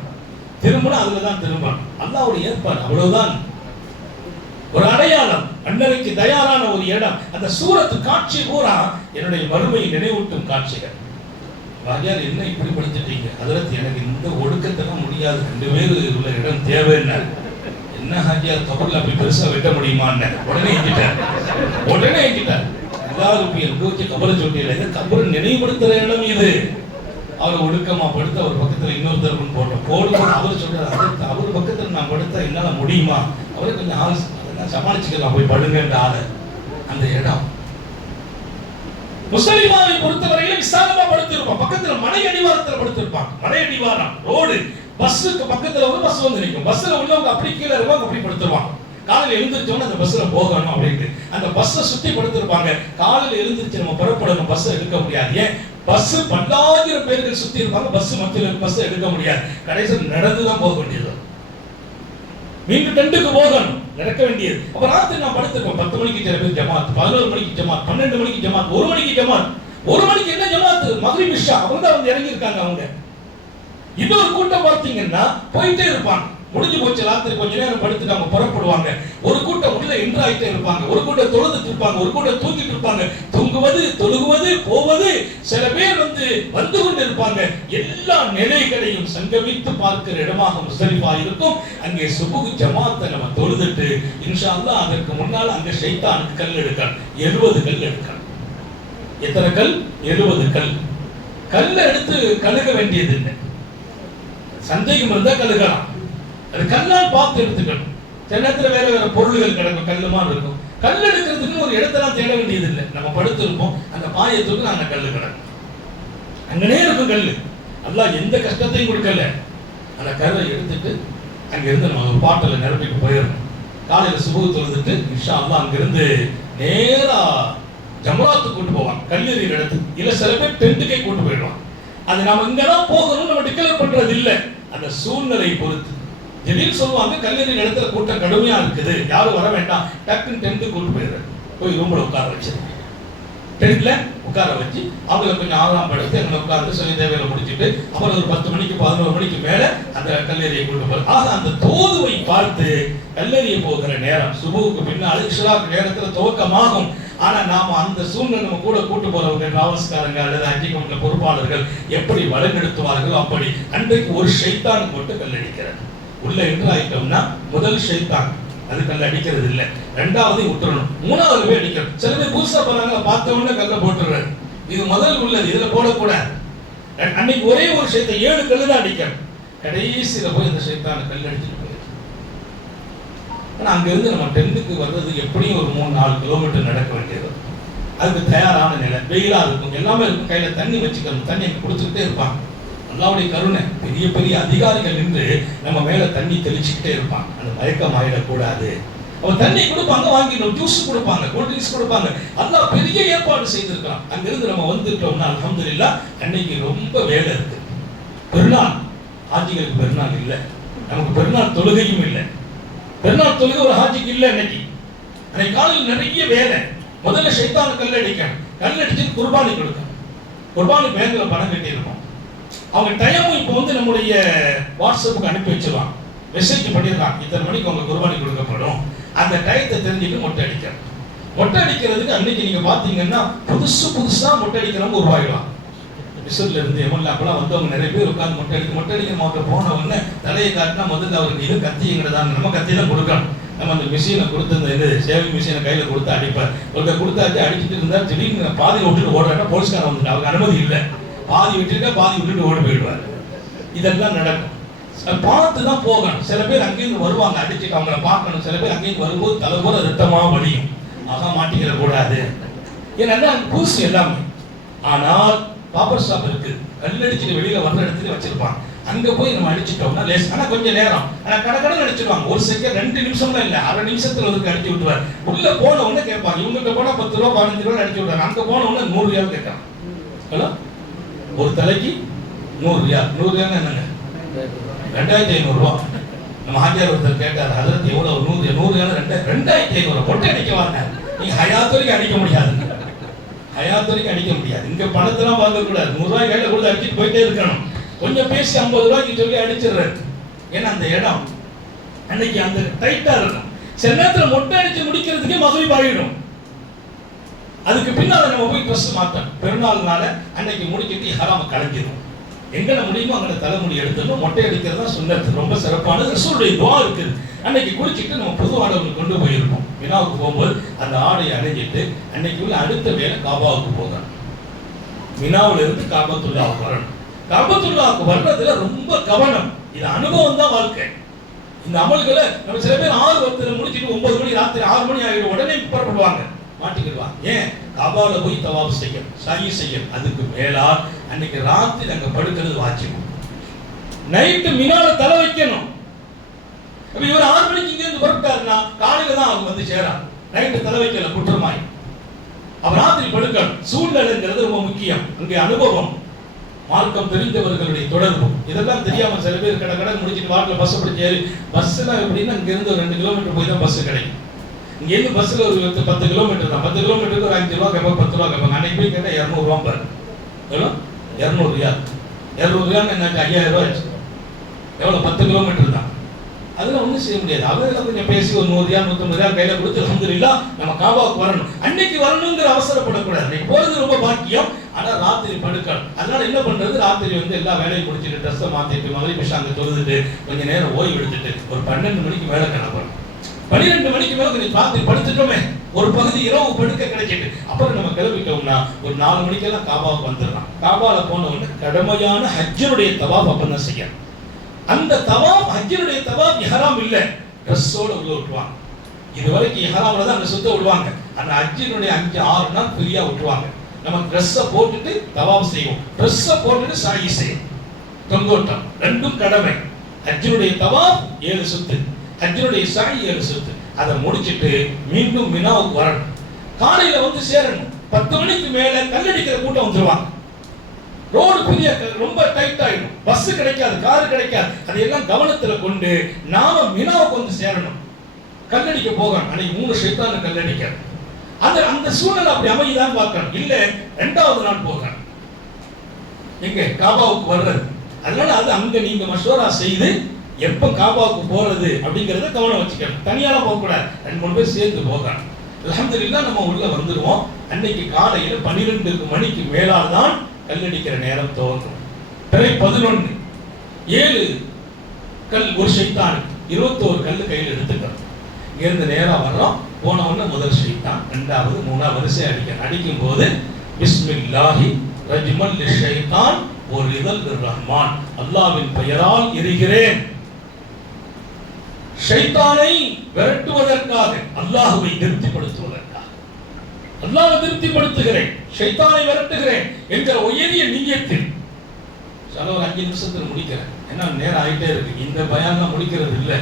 திரும்பணும் அதுலதான் திரும்பணும். அல்லாஹ்வுடைய ஏற்பாடு, அவ்வளவுதான். ஒரு அடையாளம், அன்னரைக்கு தயாரான ஒரு இடம். அந்த சூரத்து காட்சி பூரா என்னுடைய மறுமையை நினைவூட்டும் காட்சிகள். வாஜியார் என்ன இப்படி படிச்சிட்டீங்க? அதற்கு எனக்கு இந்த ஒடுக்கத்தெல்லாம் முடியாது, 2 பேர் உள்ள இடம் தேவைன்னா. என்ன ஹாஜியார் கபர்ல அப்படி பெருசா வெட்ட முடியுமான்னு உடனே எங்கிட்டார். எல்லாரும் எங்க வச்சு கபரை சொல்லிடல, இது கபரை நினைவுபடுத்துற இடம் இது. அவர் ஒடுக்கமா படுத்த ஒரு பக்கத்துல இன்னொருத்தர் போடுவோம். அவர் சொல்றாரு, அவர் பக்கத்துல நான் படுத்தா என்னால முடியுமா? அவரே கொஞ்சம் ஆள் சமாளிச்சுக்கலாம், போய் படுங்கன்ற ஆளு. அந்த இடம் முஸ்லிமாவை பொறுத்தவரையில விசாலமா படுத்திருப்பான். பக்கத்துல மலை அடிவாரத்துல படுத்திருப்பான். மலை அடிவாரம், ரோடு, பஸ்ஸுக்கு பக்கத்துல ஒரு பஸ் வந்து நிற்கும். பஸ்ல உள்ளவங்க அப்படி கீழே இருப்பாங்க, அப்படி படுத்துருவாங்க. காலையில் எழுந்திரிச்சோன்னு அந்த பஸ்ல போகணும் அப்படின்ட்டு அந்த பஸ்ஸை சுத்தி படுத்திருப்பாங்க. காலையில் எழுந்திரிச்சு நம்ம புறப்படணும், பஸ் எடுக்க முடியாது. ஏன்? பஸ் பல்லாயிரம் பேர்கள் சுத்தி இருப்பாங்க, பஸ் மத்தியில் பஸ் எடுக்க முடியாது. கடைசியில் நடந்துதான் போக வேண்டியது. மீண்டும் டெண்டுக்கு போகணும், நடக்க வேண்டியது. அப்ப ராத்திரி நான் படுத்திருப்போம். 10 மணிக்கு சில பேர் ஜமாத், 11 மணிக்கு ஜமாத், 12 மணிக்கு ஜமாத், 1 மணிக்கு ஜமாத். 1 மணிக்கு என்ன ஜமாத்? மக்ரிப் இஷா அவங்க தான் வந்து இறங்கி இருக்காங்க. அவங்க இன்னொரு கூட்டம் பார்த்தீங்கன்னா போயிட்டே இருப்பாங்க. முடிஞ்சு போச்சு, ராத்திரி கொஞ்ச நேரம் படுத்துட்டு அவங்க புறப்படுவாங்க. ஒரு கூட்டம் உள்ள என்ட்ராயிட்டே இருப்பாங்க, ஒரு கூட்டம் தொழுதுட்டு இருப்பாங்க, ஒரு கூட்டம் தூங்கிட்டு இருப்பாங்க. தூங்குவது, தொழுகுவது, போவது. சில பேர் வந்து கொண்டு இருப்பாங்க. எல்லா நிலைகளையும் சங்கமித்து பார்க்கிற இடமாக முஸ்தலிஃபா இருக்கும். அங்கே சுபுஹ் ஜமாத்தை நம்ம தொழுதுட்டு இன்ஷா அல்லாஹ் அதற்கு முன்னால் அங்க ஷைத்தானுக்கு கல் எடுக்கணும். 70 கல் எடுக்கணும். எத்தனை கல்? 70 கல். கல்லை எடுத்து கழுக வேண்டியது இல்லை. சந்தேகம் இருந்தா கழுகலாம். அது கல்லால் பார்த்து எடுத்துக்கணும். சில நேரத்தில் வேற வேற பொருள்கள் கிடக்கும், கல்லுமா இருக்கும். கல் எடுக்கிறதுக்கு ஒரு இடத்தெல்லாம் தேட வேண்டியது இல்லை. நம்ம படுத்திருப்போம், அந்த பாயத்துக்கு நாங்க கல்லு கிடக்கும், அங்கனே இருக்கும் கல்லு. அல்லாஹ் எந்த கஷ்டத்தையும் கொடுக்கல. அந்த கல்லை எடுத்துட்டு அங்கிருந்து நம்ம ஒரு பாட்டில் நிரப்பிட்டு போயிடணும். காலையில சுபுஹ் தொழுதுட்டு இன்ஷா அல்லாஹ் அங்கிருந்து நேரா ஜம்ராத்துக்கு கூட்டு போவாங்க, கல்லெறிகிற இடத்துக்கு. இல்ல சில பேர் டென்ட்டுக்கே கூட்டு போயிடுவாங்க. அது நாம இங்கதான் போகணும் நம்ம டிக்ளேர் பண்றது இல்லை. அந்த சூழ்நிலை பொறுத்து திடீர்னு சொல்லுவாங்க, கல்லெறிகிற இடத்துல கூட்டம் கடுமையா இருக்குது, யாரும் வர வேண்டாம், டக்குன்னு டென்ட்டு கூட்டு போயிடுறாரு. போய் ரூம்ல உட்கார வச்சு டென்ட்ல உட்கார வச்சு அவங்களை கொஞ்சம் ஆறாம் படுத்து அங்கே உட்கார்ந்து சொல்லி தேவையில முடிச்சுட்டு அப்புறம் ஒரு 10 மணிக்கு 11 மணிக்கு மேல அந்த கல்லெறியை கூட்டு போய் ஆக அந்த தோதுவை பார்த்து கல்லெறிய போகிற நேரம் சுபுவுக்கு பின்னால் இஷ்ராக் நேரத்துல துவக்கமாகும். ஆனா நாம அந்த சூழ்நிலை நம்ம கூட கூட்டு போறவங்க டிராவல்ஸ்காரங்க அல்லது ஹஜ் கமிட்டில பொறுப்பாளர்கள் எப்படி வழிநடத்துவார்கள் அப்படி அன்றைக்கு ஒரு ஷைத்தான் போட்டு கல்லடிக்கிறார். உள்ள என்று ஆயிட்டோம்னா முதல் ஷைத்தான் அது கல்ல அடிக்கிறது இல்லை, ரெண்டாவது விட்டுறணும், மூணாவது போய் அடிக்கணும். சில பேர் புதுசா போறாங்க, பார்த்த உடனே கல்ல போட்டுறாரு. இது முதல் உள்ளது, இதுல போடக்கூடாது. அன்னைக்கு ஒரே ஒரு ஷைத்தான் 7 கல்லு தான் அடிக்கணும். கடைசியில போய் அந்த ஷைத்தான கல் அடிச்சுட்டு போயிருக்கு. ஆனா அங்க இருந்து நம்ம டென்ட்டுக்கு வர்றது எப்படியும் ஒரு 3-4 கிலோமீட்டர் நடக்க வேண்டியது. அதுக்கு தயாரான நிலை, வெயிலா இருக்கும், எல்லாமே இருக்கும். கையில தண்ணி வச்சுக்கணும், தண்ணி குடிச்சுக்கிட்டே இருப்பாங்க. அல்லாஹ்வுடைய கருணை, பெரிய பெரிய அதிகாரிகள் நின்று நம்ம மேல தண்ணி தெளிச்சுக்கிட்டே இருப்பாங்க. அந்த மயக்கம் ஆயிடக்கூடாது. அவன் தண்ணி கொடுப்பாங்க, வாங்கிடணும், ஜூஸ் கொடுப்பாங்க, கூல் ட்ரிங்க்ஸ் கொடுப்பாங்க. அல்லாஹ் பெரிய ஏற்பாடு செய்திருக்கான். அங்கிருந்து நம்ம வந்துட்டோம்னா அல்ஹம்துலில்லாஹ் அன்னைக்கு ரொம்ப வேலை இருக்கு. பெருநாள் ஹாஜிகளுக்கு பெருநாள் இல்லை, நமக்கு பெருநாள் தொழுகையும் இல்லை. பெருநாள் தொழுகை ஒரு ஹாஜிக்கு இல்லை. அன்னைக்கு காலையில் நிறைய வேலை. முதல்ல ஷைத்தானுக்கு கல் அடிக்கணும், கல் அடிச்சு குர்பானி கொடுக்கணும். குர்பானி பேங்க்ல பணம் கட்டியிருக்கோம். அவங்க டைமும் இப்போ வந்து நம்முடைய வாட்ஸ்அப்புக்கு அனுப்பி வச்சிருவாங்க, மெசேஜ் பண்ணிடுறாங்க, இத்தனை மணிக்கு அவங்க குர்பானி கொடுக்கப்படும். அந்த டயத்தை தெரிஞ்சுட்டு மொட்டை அடிக்கணும். மொட்டை அடிக்கிறதுக்கு அன்னைக்கு நீங்க பாத்தீங்கன்னா புதுசா மொட்டை அடிக்கிறவங்க உருவாயிடுவாங்க. மிஸ்ர்ல இருந்து எம்எல்ஏக்கெல்லாம் வந்தவங்க நிறைய பேர் உட்காந்து மொட்டை அடிக்கிற மாவட்டம் போனவங்க தலையை காட்டினா முதல்ல அவருக்கு இது கத்திங்கிறதாங்க, நம்ம கத்தி தான் கொடுக்கணும். நம்ம அந்த மிஷினை கொடுத்து இந்த இது சேவிங் மிஷினை கையில கொடுத்து அடிப்பார். ஒருத்தர் கொடுத்தாச்சு அடிச்சுட்டு இருந்தா திடீர்னு பாதியில் விட்டுட்டு ஓடுறாங்க, போலீஸ்காரன் வந்துட்டு அவங்க அனுமதி இல்லை, பாதி விட்டுட்டு பாதி விட்டுட்டு ஓடி போயிடுவார். இதெல்லாம் நடக்கும். பார்த்து தான் போகணும். சில பேர் அங்கேயிருந்து வருவாங்க, அடிச்சுட்டு அவங்கள பார்க்கணும். சில பேர் அங்கேயிருந்து வரும்போது தலைபோல ரத்தமா வலியும், ஆக மாட்டிக்கிற கூடாது. ஏன்னா புதுசு எல்லாமே. ஆனால் பாப்பர் ஸ்டாப் இருக்கு, கல்லடிச்சுட்டு வெளியில வர்ற இடத்துல வச்சிருப்பாங்க. அங்க போய் நம்ம அடிச்சுட்டோம்னா லேஸ், ஆனா கொஞ்சம் நேரம், ஆனா கடை அடிச்சிருவாங்க. 1 செகண்ட் 2 நிமிஷம்லாம் இல்ல, 1/2 நிமிஷத்துல வந்து அடிச்சு விட்டுருவார். உள்ள போன உடனே கேட்பாங்க, இவங்கிட்ட போனா 10 ரூபா 15 ரூபா அடிச்சு விடுறாங்க. அங்க போன உடனே 100 ரூபாய் கேட்கறாங்க. ஹலோ, ஒரு தலைக்கு 100 ரூபாய். 100 ரூபாய் என்னங்க? 2500 ரூபாய். நம்ம ஹாஜியார் ஒருத்தர் கேட்டார், அதற்கு எவ்வளவு? 100 ரூபாய் 2500 பொட்டை அடிக்க வாங்க. நீங்க ஹயாத் வரைக்கும் அடிக்க முடியாது, ஹயாத் வரைக்கும் அடிக்க முடியாது. இங்க பணத்தெல்லாம் வாங்க கூடாது, 100 ரூபாய் கையில கொடுத்து அடிச்சுட்டு போயிட்டே இருக்கணும். கொஞ்சம் பேசி 50 ரூபாய்க்கு சொல்லி அடிச்சிடுறாரு. ஏன்னா அந்த இடம் அன்னைக்கு அந்த டைட்டா இருக்கும். சில நேரத்தில் மொட்டை அடிச்சு முடிக்கிறதுக்கே மகரிப் ஆகிடும். அதுக்கு பின்னால நம்ம போய் ட்ரெஸ் மாற்றணும். பெருநாள்னால அன்னைக்கு முடிக்கிட்டு ஹராம கலங்கிடும். எங்கன முடியுமோ அங்கே தலைமுடி எடுத்துடணும். மொட்டை அடிக்கிறது தான் சுன்னத்து, ரொம்ப சிறப்பானது. ரசூலுடைய துஆ இருக்குது. அன்னைக்கு குளிச்சுட்டு நம்ம புது ஆடை கொண்டு போயிருக்கோம். மினாவுக்கு போகும்போது அந்த ஆடையை அணிஞ்சிட்டு அன்னைக்கு உள்ள அடுத்த வேலை காபாவுக்கு போகணும். மினாவுல இருந்து காபத்துல்லாவுக்கு வரணும். காபத்துல்லாவுக்கு வர்றதுல ரொம்ப கவனம். இது அனுபவம் தான் வாழ்க்கை. இந்த அமல்களை நம்ம சில பேர் 6:10 முடிச்சுட்டு 9 மணி ராத்திரி 6 மணி ஆகிடும் உடனே புறப்படுவாங்க, மாட்டிக்கிடுவாங்க. ஏன்? காபால போய் தவாப் செய்யணும், சஹி செய்யணும். அதுக்கு மேலா அன்னைக்கு ராத்திரி அங்க படுக்கிறது வாஜிப். நைட்டு மினால தலை வைக்கணும். அப்ப இவர் 6 மணிக்கு இங்க இருந்து புறப்பட்டாருன்னா காலையில தான் அவங்க வந்து சேரா. நைட்டு தலை வைக்கல குற்றமாய். அப்ப ராத்திரி படுக்கணும். சூழ்நிலைங்கிறது ரொம்ப முக்கியம். அங்கே அனுபவம், மார்க்கம் தெரிந்தவர்களுடைய தொடர்பு, இதெல்லாம் தெரியாம சில பேர் கடை முடிச்சுட்டு வாட்டில் பஸ் பிடிச்சி ஏறி, பஸ்ஸெல்லாம் எப்படின்னா இங்க இருந்து ஒரு 2 கிலோமீட்டர் போய் தான் பஸ் கிடைக்கும். இங்க இருந்து பஸ்ல ஒரு 10 கிலோமீட்டர் தான். 10 கிலோமீட்டருக்கு ஒரு 5 ரூபா கேட்பாங்க, 10 ரூபா கேட்பாங்க. அன்னைக்கு போய் கேட்டா 200 ரூபா பாரு. எவ்வளோ? 200 ரியால். 200 ரியால் எனக்கு 5000 ரூபாய் ஆச்சு. எவ்வளோ? 10 கிலோமீட்டர் தான். அதெல்லாம் ஒன்றும் செய்ய முடியாது. அதெல்லாம் கொஞ்சம் பேசி ஒரு 100 ரியால் 150 ரியால் கையில கொடுத்து அல்ஹம்துலில்லாஹ் நம்ம காபாவுக்கு வரணும். அன்னைக்கு வரணுங்கிற அவசரப்படக்கூடாது. அன்னைக்கு போறது ரொம்ப பாக்கியம். ஆனா ராத்திரி படுக்கணும். அதனால என்ன பண்றது, ராத்திரி வந்து எல்லா வேலையும் முடிச்சுட்டு ட்ரெஸ்ஸை மாத்திட்டு மகரிப் இஷா அங்க தொழுதுட்டு கொஞ்ச நேரம் ஓய்வு எடுத்துட்டு ஒரு 12 மணிக்கு மேல கிளம்பணும். 12 மணிக்கு மேல கொஞ்சம் ராத்திரி படுத்துட்டோமே, ஒரு பகுதி இரவு படுக்க கிடைச்சிட்டு அப்புறம் நம்ம கிளம்பிட்டோம்னா ஒரு 4 மணிக்கெல்லாம் காபாவுக்கு வந்துடலாம். காபால போன உடனே கடமையான ஹஜ்ஜுடைய தவாப் அப்பதான் செய்யணும். அந்த தவாப் ஹஜ்ஜுடைய தவாப் இஹ்ராம் இல்ல, ட்ரெஸ்ஸோட உள்ள விட்டுவாங்க. இது வரைக்கும் இஹ்ராம்ல தான் அந்த சுத்த விடுவாங்க. அந்த ஹஜ்ஜினுடைய 5-6 நாள் ஃப்ரீயா விட்டுவாங்க. நம்ம ட்ரெஸ்ஸை போட்டுட்டு தவாப் செய்வோம், ட்ரெஸ்ஸை போட்டுட்டு சாயி செய்வோம். தொங்கோட்டம் ரெண்டும் கடமை. ஹஜ்ஜுடைய தவாப் 7 சுத்து, ஹஜ்ஜுடைய சாயி 7 சுத்து. அதை முடிச்சிட்டு மீண்டும் மினாவுக்கு வரணும். காலையில வந்து சேரணும். 10 மணிக்கு மேல கல்லடிக்கிற கூட்டம் வந்துருவாங்க. ரோடு பெரிய ரொம்ப டைட் ஆயிடும், பஸ் கிடைக்காது, கார் கிடைக்காது. அதையெல்லாம் கவனத்துல கொண்டு நாம மினாவுக்கு வந்து சேரணும். கல்லடிக்க போகணும். அன்னைக்கு 3 ஷைத்தான கல்லடிக்க. அந்த சூழ்நிலை அப்படி அமையுதான் பார்க்கணும். இல்ல 2வது நாள் போகணும் எங்க காபாவுக்கு வர்றது. அதனால அது அங்க நீங்க மஷூரா செய்து எப்ப காபாவுக்கு போறது அப்படிங்கறத கவனம் வச்சுக்கணும். தனியாலாம் போக கூடாது, 2-3 பேர் சேர்ந்து போகணும். அல்ஹம்துலில்லாஹ் நம்ம உள்ள வந்துருவோம். அன்னைக்கு காலையில 12 மணிக்கு மேலால் தான் கல்லடிக்கிற நேரம் துவங்கும். பிறை 11 7 கல் ஒரு ஷைத்தானுக்கு 21 கல் கையில் எடுத்துக்கிறோம். இங்கிருந்து நேரம் வர்றோம். போன உடனே முதல் ஷைத்தான், 2வது 3வது வரிசை அடிக்கும் போது பிஸ்மில்லாஹி ரஜ்மல் லிஷைத்தான் ஒரு ரிதல் ரஹ்மான், அல்லாஹ்வின் பெயரால் எரிகிறேன். ஷைத்தானை விரட்டுவதற்காக, அல்லாஹ்வை திருப்திப்படுத்துவதற்காக, அல்லாஹ்வை திருப்திப்படுத்துகிறேன், ஷைத்தானை விரட்டுகிறேன் என்ற உயரிய நியத்தில். சில ஒரு 5 நிமிஷத்துல முடிக்கிறேன். ஏன்னா நேரம் ஆயிட்டே இருக்கு. இந்த பயான்லாம் முடிக்கிறது இல்லை.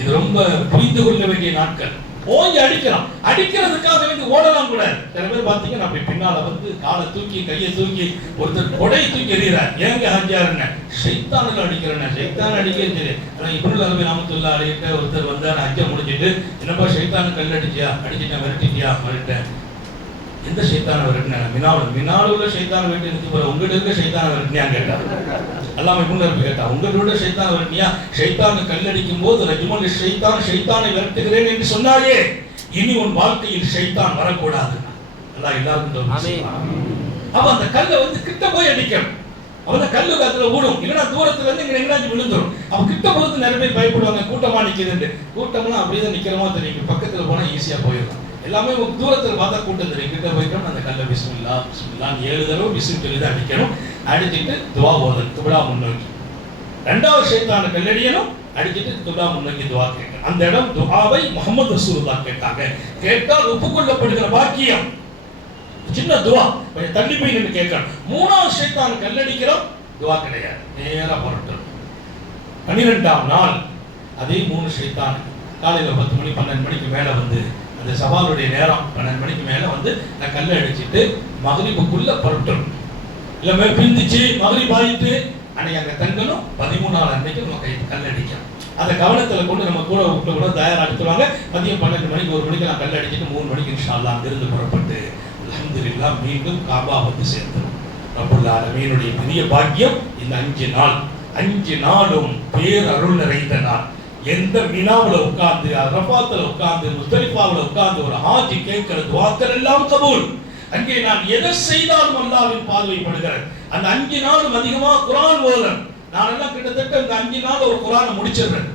இது ரொம்ப புரிந்து கொள்ள வேண்டிய நாட்கள். ஓங்கி அடிக்கலாம், அடிக்கிறதுக்காக வேண்டி ஓடலாம் கூட. சில பேர் பாத்தீங்கன்னா அப்படி பின்னால வந்து காலை தூக்கி கையை தூக்கி ஒருத்தர் கொடை தூக்கி எறிகிறார். ஏங்க ஹஜ்ஜாருன்னு ஷைத்தானில் அடிக்கிறேன்னு, ஷைத்தான் அடிக்கிறது தெரியும். ஆனால் இப்னுல் அரபி ரஹ்மத்துல்லாஹி அலைஹி ஒருத்தர் வந்தார், ஹஜ்ஜை முடிச்சுட்டு, என்னப்பா ஷைத்தானு கல் அடிச்சியா? அடிச்சிட்டேன். விரட்டிட்டியா? விரட்டேன். எந்த ஷைத்தானை விரட்டினாங்க? மினால உள்ள ஷைத்தானை விரட்டி நிறுத்தி போற, உங்ககிட்ட இருக்க ஷைத்தானை விரட்டினியான்னு கேட்டார். அல்லாம இப்னுல் அரபி கேட்டா, உங்களோட ஷைத்தானை விரட்டினியா? ஷைத்தானு கல்லடிக்கும் போது ரஜ்மல் ஷைத்தானை விரட்டுகிறேன் என்று சொன்னாயே, இனி உன் வாழ்க்கையில் ஷைத்தான் வரக்கூடாது. அல்லாஹ் எல்லாருக்கும் அப்ப அந்த கல்லை வந்து கிட்ட போய் அடிக்கணும். அவன் கல்லு அதுல ஓடும், இல்லைன்னா தூரத்துல இருந்து இங்க எங்கேயாச்சும் விழுந்துரும். அப்ப கிட்ட போது நிறைய பேர் பயப்படுவாங்க, கூட்டமா நிக்குதுன்னு. கூட்டம்லாம் அப்படியே நிக்கிறமா தெரியும், பக்கத்துல போனா ஈஸியா போயிடும். எல்லாமே தூரத்தில் பார்த்தா கூட்டம் தெரியும். கிட்ட போயிட்டோம், அந்த கல்ல பிஸ்மில்லா பிஸ்மில்லான்னு 7 தடவை பிஸ்மி சொல்லி தான் அடிக்கணும். அடிச்சுட்டு துவா ஓதணும், கிப்லா முன்னோக்கி. 2வது ஷைத்தான கல்லடியணும், அடிச்சுட்டு கிப்லா முன்னோக்கி துவா கேட்கணும். அந்த இடம் துஆவை முஹம்மது ரசூலுல்லாஹ் கேட்டாங்க. கேட்டால் ஒப்புக்கொள்ளப்படுகிற பாக்கியம். சின்ன துவா, கொஞ்சம் தள்ளி போய் நின்று கேட்கணும். 3வது ஷைத்தான கல்லடிக்கிறோம், துவா கிடையாது, நேரா புறப்பட்டணும். 12ஆம் நாள் அதே 3 ஷைத்தான் காலையில் 10 மணி 12 மணிக்கு மேல வந்து, அந்த சவாலுடைய நேரம் 12 மணிக்கு மேல வந்து நான் கல்லை அடிச்சுட்டு மகரிபுக்குள்ள புறப்பட்டணும். இல்ல பிந்திச்சு மகரிப் ஆயிட்டு அன்னைக்கு அங்க தங்கணும். 13ஆம் அன்னைக்கு நம்ம கல் அடிக்கணும். அதை கவனத்துல கொண்டு நம்ம கூட தயாரா எடுத்துருவாங்க. மதியம் 12 மணிக்கு 1 மணிக்கு நான் கல் அடிச்சுட்டு 3 மணிக்கு இன்ஷா அல்லாஹ் அங்கிருந்து புறப்பட்டு அல்ஹம்துலில்லாஹ் மீண்டும் காபா வந்து சேர்ந்துடும். ரப்புல் ஆலமீனுடைய பெரிய பாக்கியம் இந்த 5 நாள். 5 நாளும் பேரருள் நிறைந்த நாள். எந்த மினாவுல உட்கார்ந்து, அரஃபாத்துல உட்கார்ந்து, முஸ்தலிஃபாவுல உட்கார்ந்து ஒரு ஹாஜி கேட்கிற துஆக்கள் எல்லாம் கபூல். அங்கே நான் எதை செய்தாலும் அல்லாஹ்வின் பார்வைப்படுகிறது. அந்த 5 நாளும் அதிகமா குர்ஆன் ஓதணும். நான் எல்லாம் கிட்டத்தட்ட இந்த 5 நாள் ஒரு குர்ஆனை முடிச்சிடுறேன்.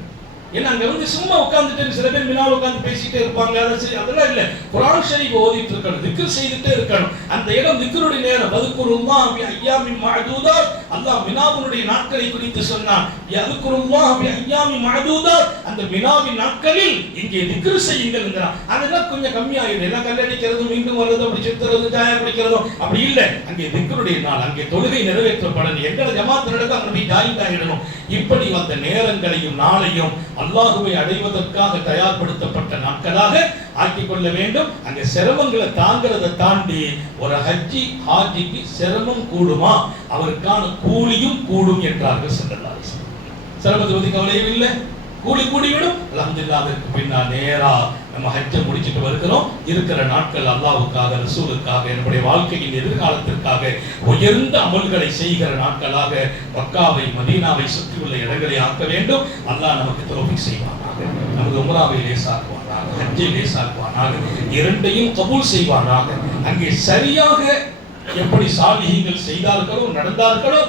ஏன்னா அங்க வந்து சும்மா உட்கார்ந்துட்டு சில பேர் மினால உட்கார்ந்து பேசிட்டே இருப்பாங்க, அதெல்லாம் இல்ல. குர்ஆன் ஷரீஃப் ஓதிட்டு இருக்கணும், திக்ர் செய்துட்டே இருக்கணும். அந்த இடம் திக்ருடைய நேரம். வذ்குருல்லாஹ் பி அய்யாமின் மஅதூதாத், அல்லாஹ் மினாவுடைய நாட்களை குறித்து சொன்னான். யذ்குருல்லாஹ் பி அய்யாமின் மஅதூதாத், அந்த மினாவின் நாட்களில் இங்கே திக்ர் செய்யுங்கள்ங்கறான். அதெல்லாம் கொஞ்சம் கம்மியாயிடும். எல்லாம் கல்லடிக்கிறது, மீண்டும் வர்றது, அப்படி சுத்துறது, ஜாயா குடிக்கிறது அப்படி இல்ல. அங்கே திக்ருடைய நாள், அங்கே தொழுகை நிறைவேற்றப்படணும். எங்கட ஜமாத் நடக்க அங்க போய் ஜாயின் ஆகிடணும். இப்படி வந்த நேரங்களையும் நாளையும் அல்லாஹ்வை அடைவதற்காக தயார்படுத்தப்பட்ட நாட்களாக ஆக்கிக் கொள்ள வேண்டும். அங்க சிரமங்களை தாங்கிறத தாண்டி ஒரு ஹாஜிக்கு சிரமம் கூடுமா, அவருக்கான கூலியும் கூடும் என்றார்கள் ஸல்லல்லாஹு அலைஹி வஸல்லம். சிரமத்தை பத்தி கவலையும் இல்லை, கூலி கூடிவிடும். அல்ஹம்துலில்லாஹ். அதற்கு பின்னால் நேரா நம்ம ஹஜ்ஜை முடிச்சிட்டு வருகிறோம். இருக்கிற நாட்கள் அல்லாஹ்வுக்காக, ரசூலுக்காக, என்னுடைய வாழ்க்கையின் எதிர்காலத்திற்காக உயர்ந்த அமல்களை செய்கிற நாட்களாக மக்காவை, மதீனாவை சுற்றியுள்ள இடங்களை ஆக்க வேண்டும். அல்லாஹ் நமக்கு தௌஃபீக் செய்வானாக, நமது உம்ராவை லேசாக்குவானாக, ஹஜ்ஜை லேசாக்குவானாக, இரண்டையும் கபூல் செய்வானாக. அங்கே சரியாக எப்படி சாலிஹீன்கள் செய்தார்களோ நடந்தார்களோ,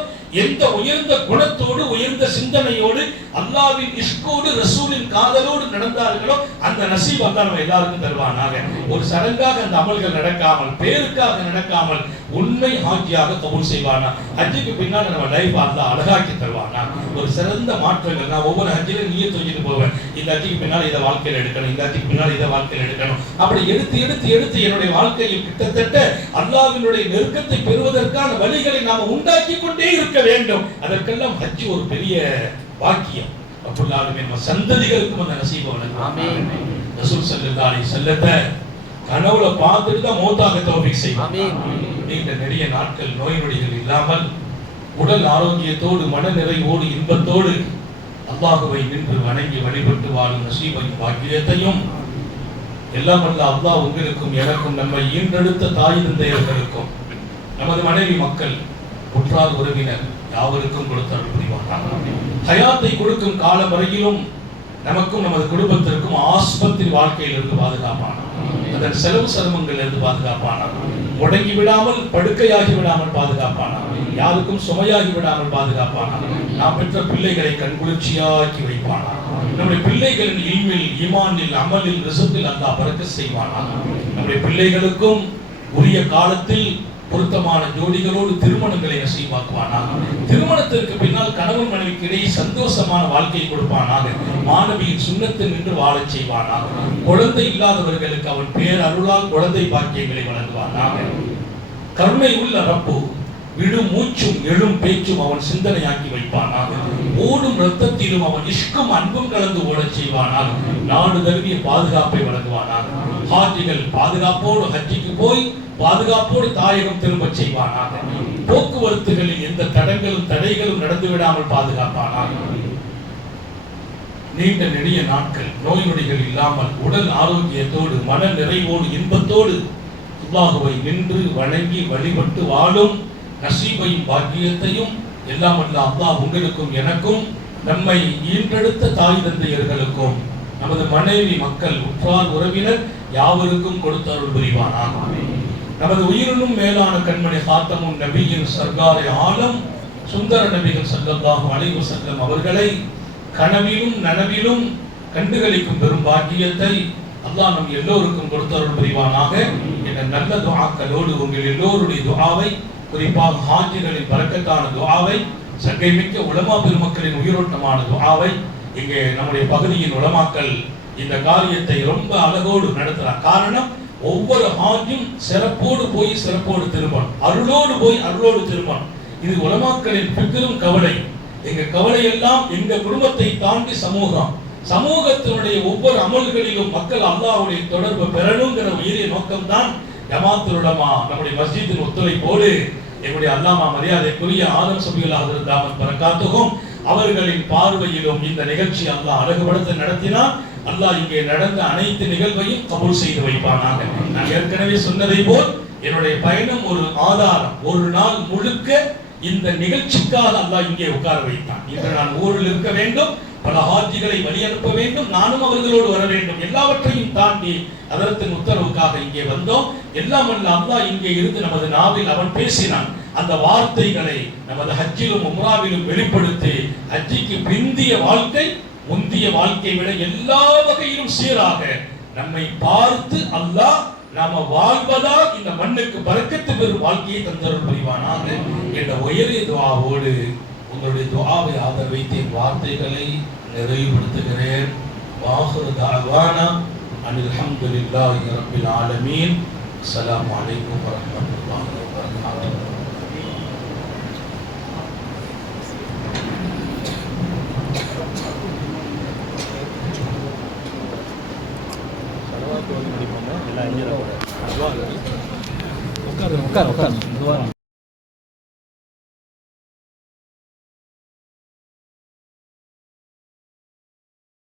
எந்த உயர்ந்த குணத்தோடு உயர்ந்த சிந்தனையோடு அல்லாஹ்வின் இஷ்கோடு ரசூலின் காதலோடு நடந்தார்களோ அந்த நசீப் அல்லாஹ் நம்ம எல்லாருக்கும் தருவானாக. ஒரு சடங்காக அந்த அமல்கள் நடக்காமல், பேருக்காக நடக்காமல் உண்மை ஹாஜியாக கபூல் செய்வானா. ஹஜ்ஜுக்கு பின்னால் நம்ம லைஃப் அல்லாஹ் அழகாக்கி தருவானா. ஒரு சிறந்த மாற்றங்கள். நான் ஒவ்வொரு ஹஜ்ஜிலும் நியத் வச்சிட்டு போவேன், இந்த ஹஜ்ஜுக்கு பின்னால் இதை வாழ்க்கையில் எடுக்கணும், இந்த ஹஜ்ஜுக்கு பின்னால் இதை வாழ்க்கையில் எடுக்கணும். அப்படி எடுத்து எடுத்து எடுத்து என்னுடைய வாழ்க்கையில் கிட்டத்தட்ட அல்லாஹ்வினுடைய நெருக்கத்தை பெறுவதற்கான வழிகளை நாம் உண்டாக்கி கொண்டே இருக்க வேண்டும். அதற்கெல்லாம் ஹஜ் ஒரு பெரிய வாக்கியம். அப்புல்லாலுமே நம்ம சந்ததிகளுக்கும் அந்த நசீப வழங்கும். ஆமீன். ரசூல் ஸல்லல்லாஹு அலைஹி வஸல்லம் கனவுல பார்த்துட்டு தான் மௌத்தாக தௌஃபீக் செய்வார். ஆமீன். நீண்ட நிறைய நாட்கள் நோய் நொடிகள் இல்லாமல் உடல் ஆரோக்கியத்தோடு மன நிறைவோடு இன்பத்தோடு அல்லாஹ்வை நின்று வணங்கி வழிபட்டு வாழும் நசீபையும் பாக்கியத்தையும் எல்லாம் வல்ல அல்லாஹ் உங்களுக்கும் எனக்கும் நம்மை ஈன்றெடுத்த தாய் தந்தையர்களுக்கும் நமது மனைவி மக்கள் உற்றார் உறவினர் யாவருக்கும் கொடுத்து அருள் புரிவானாக. ஹயாத்தை கொடுக்கும் காலம் வரையிலும் நமக்கும் நமது குடும்பத்திற்கும் ஆஸ்பத்திரி வாழ்க்கையிலிருந்து பாதுகாப்பானாக, அதன் செலவு சிரமங்களிலிருந்து பாதுகாப்பானாக, முடங்கி விடாமல் படுக்கையாகி விடாமல் பாதுகாப்பானாக, யாருக்கும் சுமையாகி விடாமல் பாதுகாப்பானாக, நாம் பெற்ற பிள்ளைகளை கண்குளிர்ச்சியாக்கி வைப்பானாக, நம்முடைய பிள்ளைகளின் இல்மில், ஈமானில், அமலில், ரிஸுக்கில் அல்லாஹ் பரக்கத் செய்வானாக. நம்முடைய பிள்ளைகளுக்கும் உரிய காலத்தில் பொருத்தமான ஜோடிகளோடு திருமணங்களை நசீபாக்குவானாக. திருமணத்திற்கு பின்னால் கணவன் மனைவிக்கு இடையே சந்தோஷமான வாழ்க்கையை கொடுப்பானாக. மாணவியின் சுன்னத்தில் நின்று வாழச் செய்வானாக. குழந்தை இல்லாதவர்களுக்கு அவன் பேர் அருளால் குழந்தை பாக்கியங்களை வழங்குவானாக. கருணை உள்ள ரப்பு விடும் மூச்சும் எழும் பேச்சும் அவன் சிந்தனையாக்கி வைப்பானாக. ஓடும் ரத்தத்திலும் அவன் இஷ்கும் அன்பும் கலந்து ஓடச் செய்வானாக. நாடு தழுவிய பாதுகாப்பை வழங்குவானாக. ஹாஜிகள் பாதுகாப்போடு ஹஜ்ஜிக்கு போய் பாதுகாப்போடு தாயகம் திரும்ப செய்வானாக. போக்குவரத்துகளில் எந்த தடைகளும் நடந்து விடாமல் பாதுகாப்பானாக. நீண்ட நெடிய நாட்கள் நோய் நொடிகள் இல்லாமல் உடல் ஆரோக்கியத்தோடு மன நிறைவோடு இன்பத்தோடு அல்லாஹ்வை நின்று வணங்கி வழிபட்டு வாழும் நசீபையும் பாக்கியத்தையும் எல்லாம் வல்ல அல்லாஹ் உங்களுக்கும் எனக்கும் நம்மை ஈன்றெடுத்த தாய் தந்தையர்களுக்கும் நமது மனைவி மக்கள் உற்றார் உறவினர் யாவருக்கும் கொடுத்து அருள் புரிவானாக. நமது உயிரினும் மேலான கண்மணி ஹாத்தமுன் நபியின் சர்காரை ஆலம் சுந்தர நபிகள் ஸல்லல்லாஹு அலைஹி வஸல்லம் அவர்களை கனவிலும் நனவிலும் கண்டுகளிக்கும் பெரும் பாக்கியத்தை அல்லாஹ் நம் எல்லோருக்கும் கொடுத்து அருள் புரிவானாக. என்ற நல்ல துஆக்களோடு உங்கள் எல்லோருடைய துஆவை, குறிப்பாக ஹாஜிகளின் பரக்கத்தான துஆவை, சங்கை மிக்க உலமா பெருமக்களின் உயிரோட்டமான துஆவை இங்கே நம்முடைய பகுதியின் உலமாக்கள் இந்த காரியத்தை ரொம்ப அழகோடு நடத்துறார். காரணம், ஒவ்வொரு ஹாஜும் சிறப்போடு போய் சிறப்போடு திரும்பணும், அருளோடு போய் அருளோடு திரும்பணும். இது உலமாக்களின் பிக்கரும் கவலை. எங்க கவலை எல்லாம் எங்க குடும்பத்தை தாண்டி சமூகத்தினுடைய ஒவ்வொரு அமல்களிலும் மக்கள் அல்லாஹ்வுடைய தொடர்பு பெறணுங்கிற உயரிய நோக்கம்தான் ஜமாத்துல் உலமா நம்முடைய மஸ்ஜிதின் ஒத்துழைப்போடு எங்களுடைய அல்லாமா மரியாதைக்குரிய ஆதம் சபியுல்லாஹ் ஹஜ்ரத் தாமத் பரக்காத்துஹும் அவர்களின் பார்வையிலும் இந்த நிகழ்ச்சி அல்லாஹ் அழகுபடுத்த நடத்தினார். அல்லாஹ் இங்கே நடந்த அனைத்து நிகழ்வையும் கபூல் செய்து வைப்பானாக. நான் ஏற்கனவே சொன்னதை போல் என்னுடைய பயணம் ஒரு ஆதாரம். ஒரு நாள் முழுக்க இந்த நிகழ்ச்சிக்காக அல்லாஹ் இங்கே உட்கார வைத்தான். இன்று நான் ஊரில் இருக்க வேண்டும், பல ஹாஜிகளை வழி அனுப்ப வேண்டும், நானும் அவர்களோடு வர வேண்டும். எல்லாவற்றையும் தாண்டி அதரத்தின் உத்தரவுக்காக இங்கே வந்தோம். எல்லாம் வல்ல அல்லாஹ் இங்கே இருந்து நமது நாவில் அவன் பேசினான். அந்த வார்த்தைகளை நமது ஹஜ்ஜிலும் உம்ராவிலும் வெளிப்படுத்தி ஹஜ்ஜிக்கு பிந்திய வாழ்க்கை முந்திய வாழ்க்கையை விட எல்லா வகையிலும் சீராக நம்மை பார்த்து அல்லாஹ் நாம வாழ்வதால் இந்த மண்ணுக்கு பரக்கத்து பெறும் வாழ்க்கையை தந்தருள் புரிவானாக என்ற உயரிய துஆவோடு உங்களுடைய துஆவை ஆதரவு வைத்து வார்த்தைகளை நிறைவுபடுத்துகிறேன். வாஹிரு தஅவானா அனில் ஹம்துலில்லாஹி ரப்பில் ஆலமீன். அஸ்ஸலாமு அலைக்கும் வரஹ்மத்துல்லாஹி வபரகாத்துஹு. உட்காரு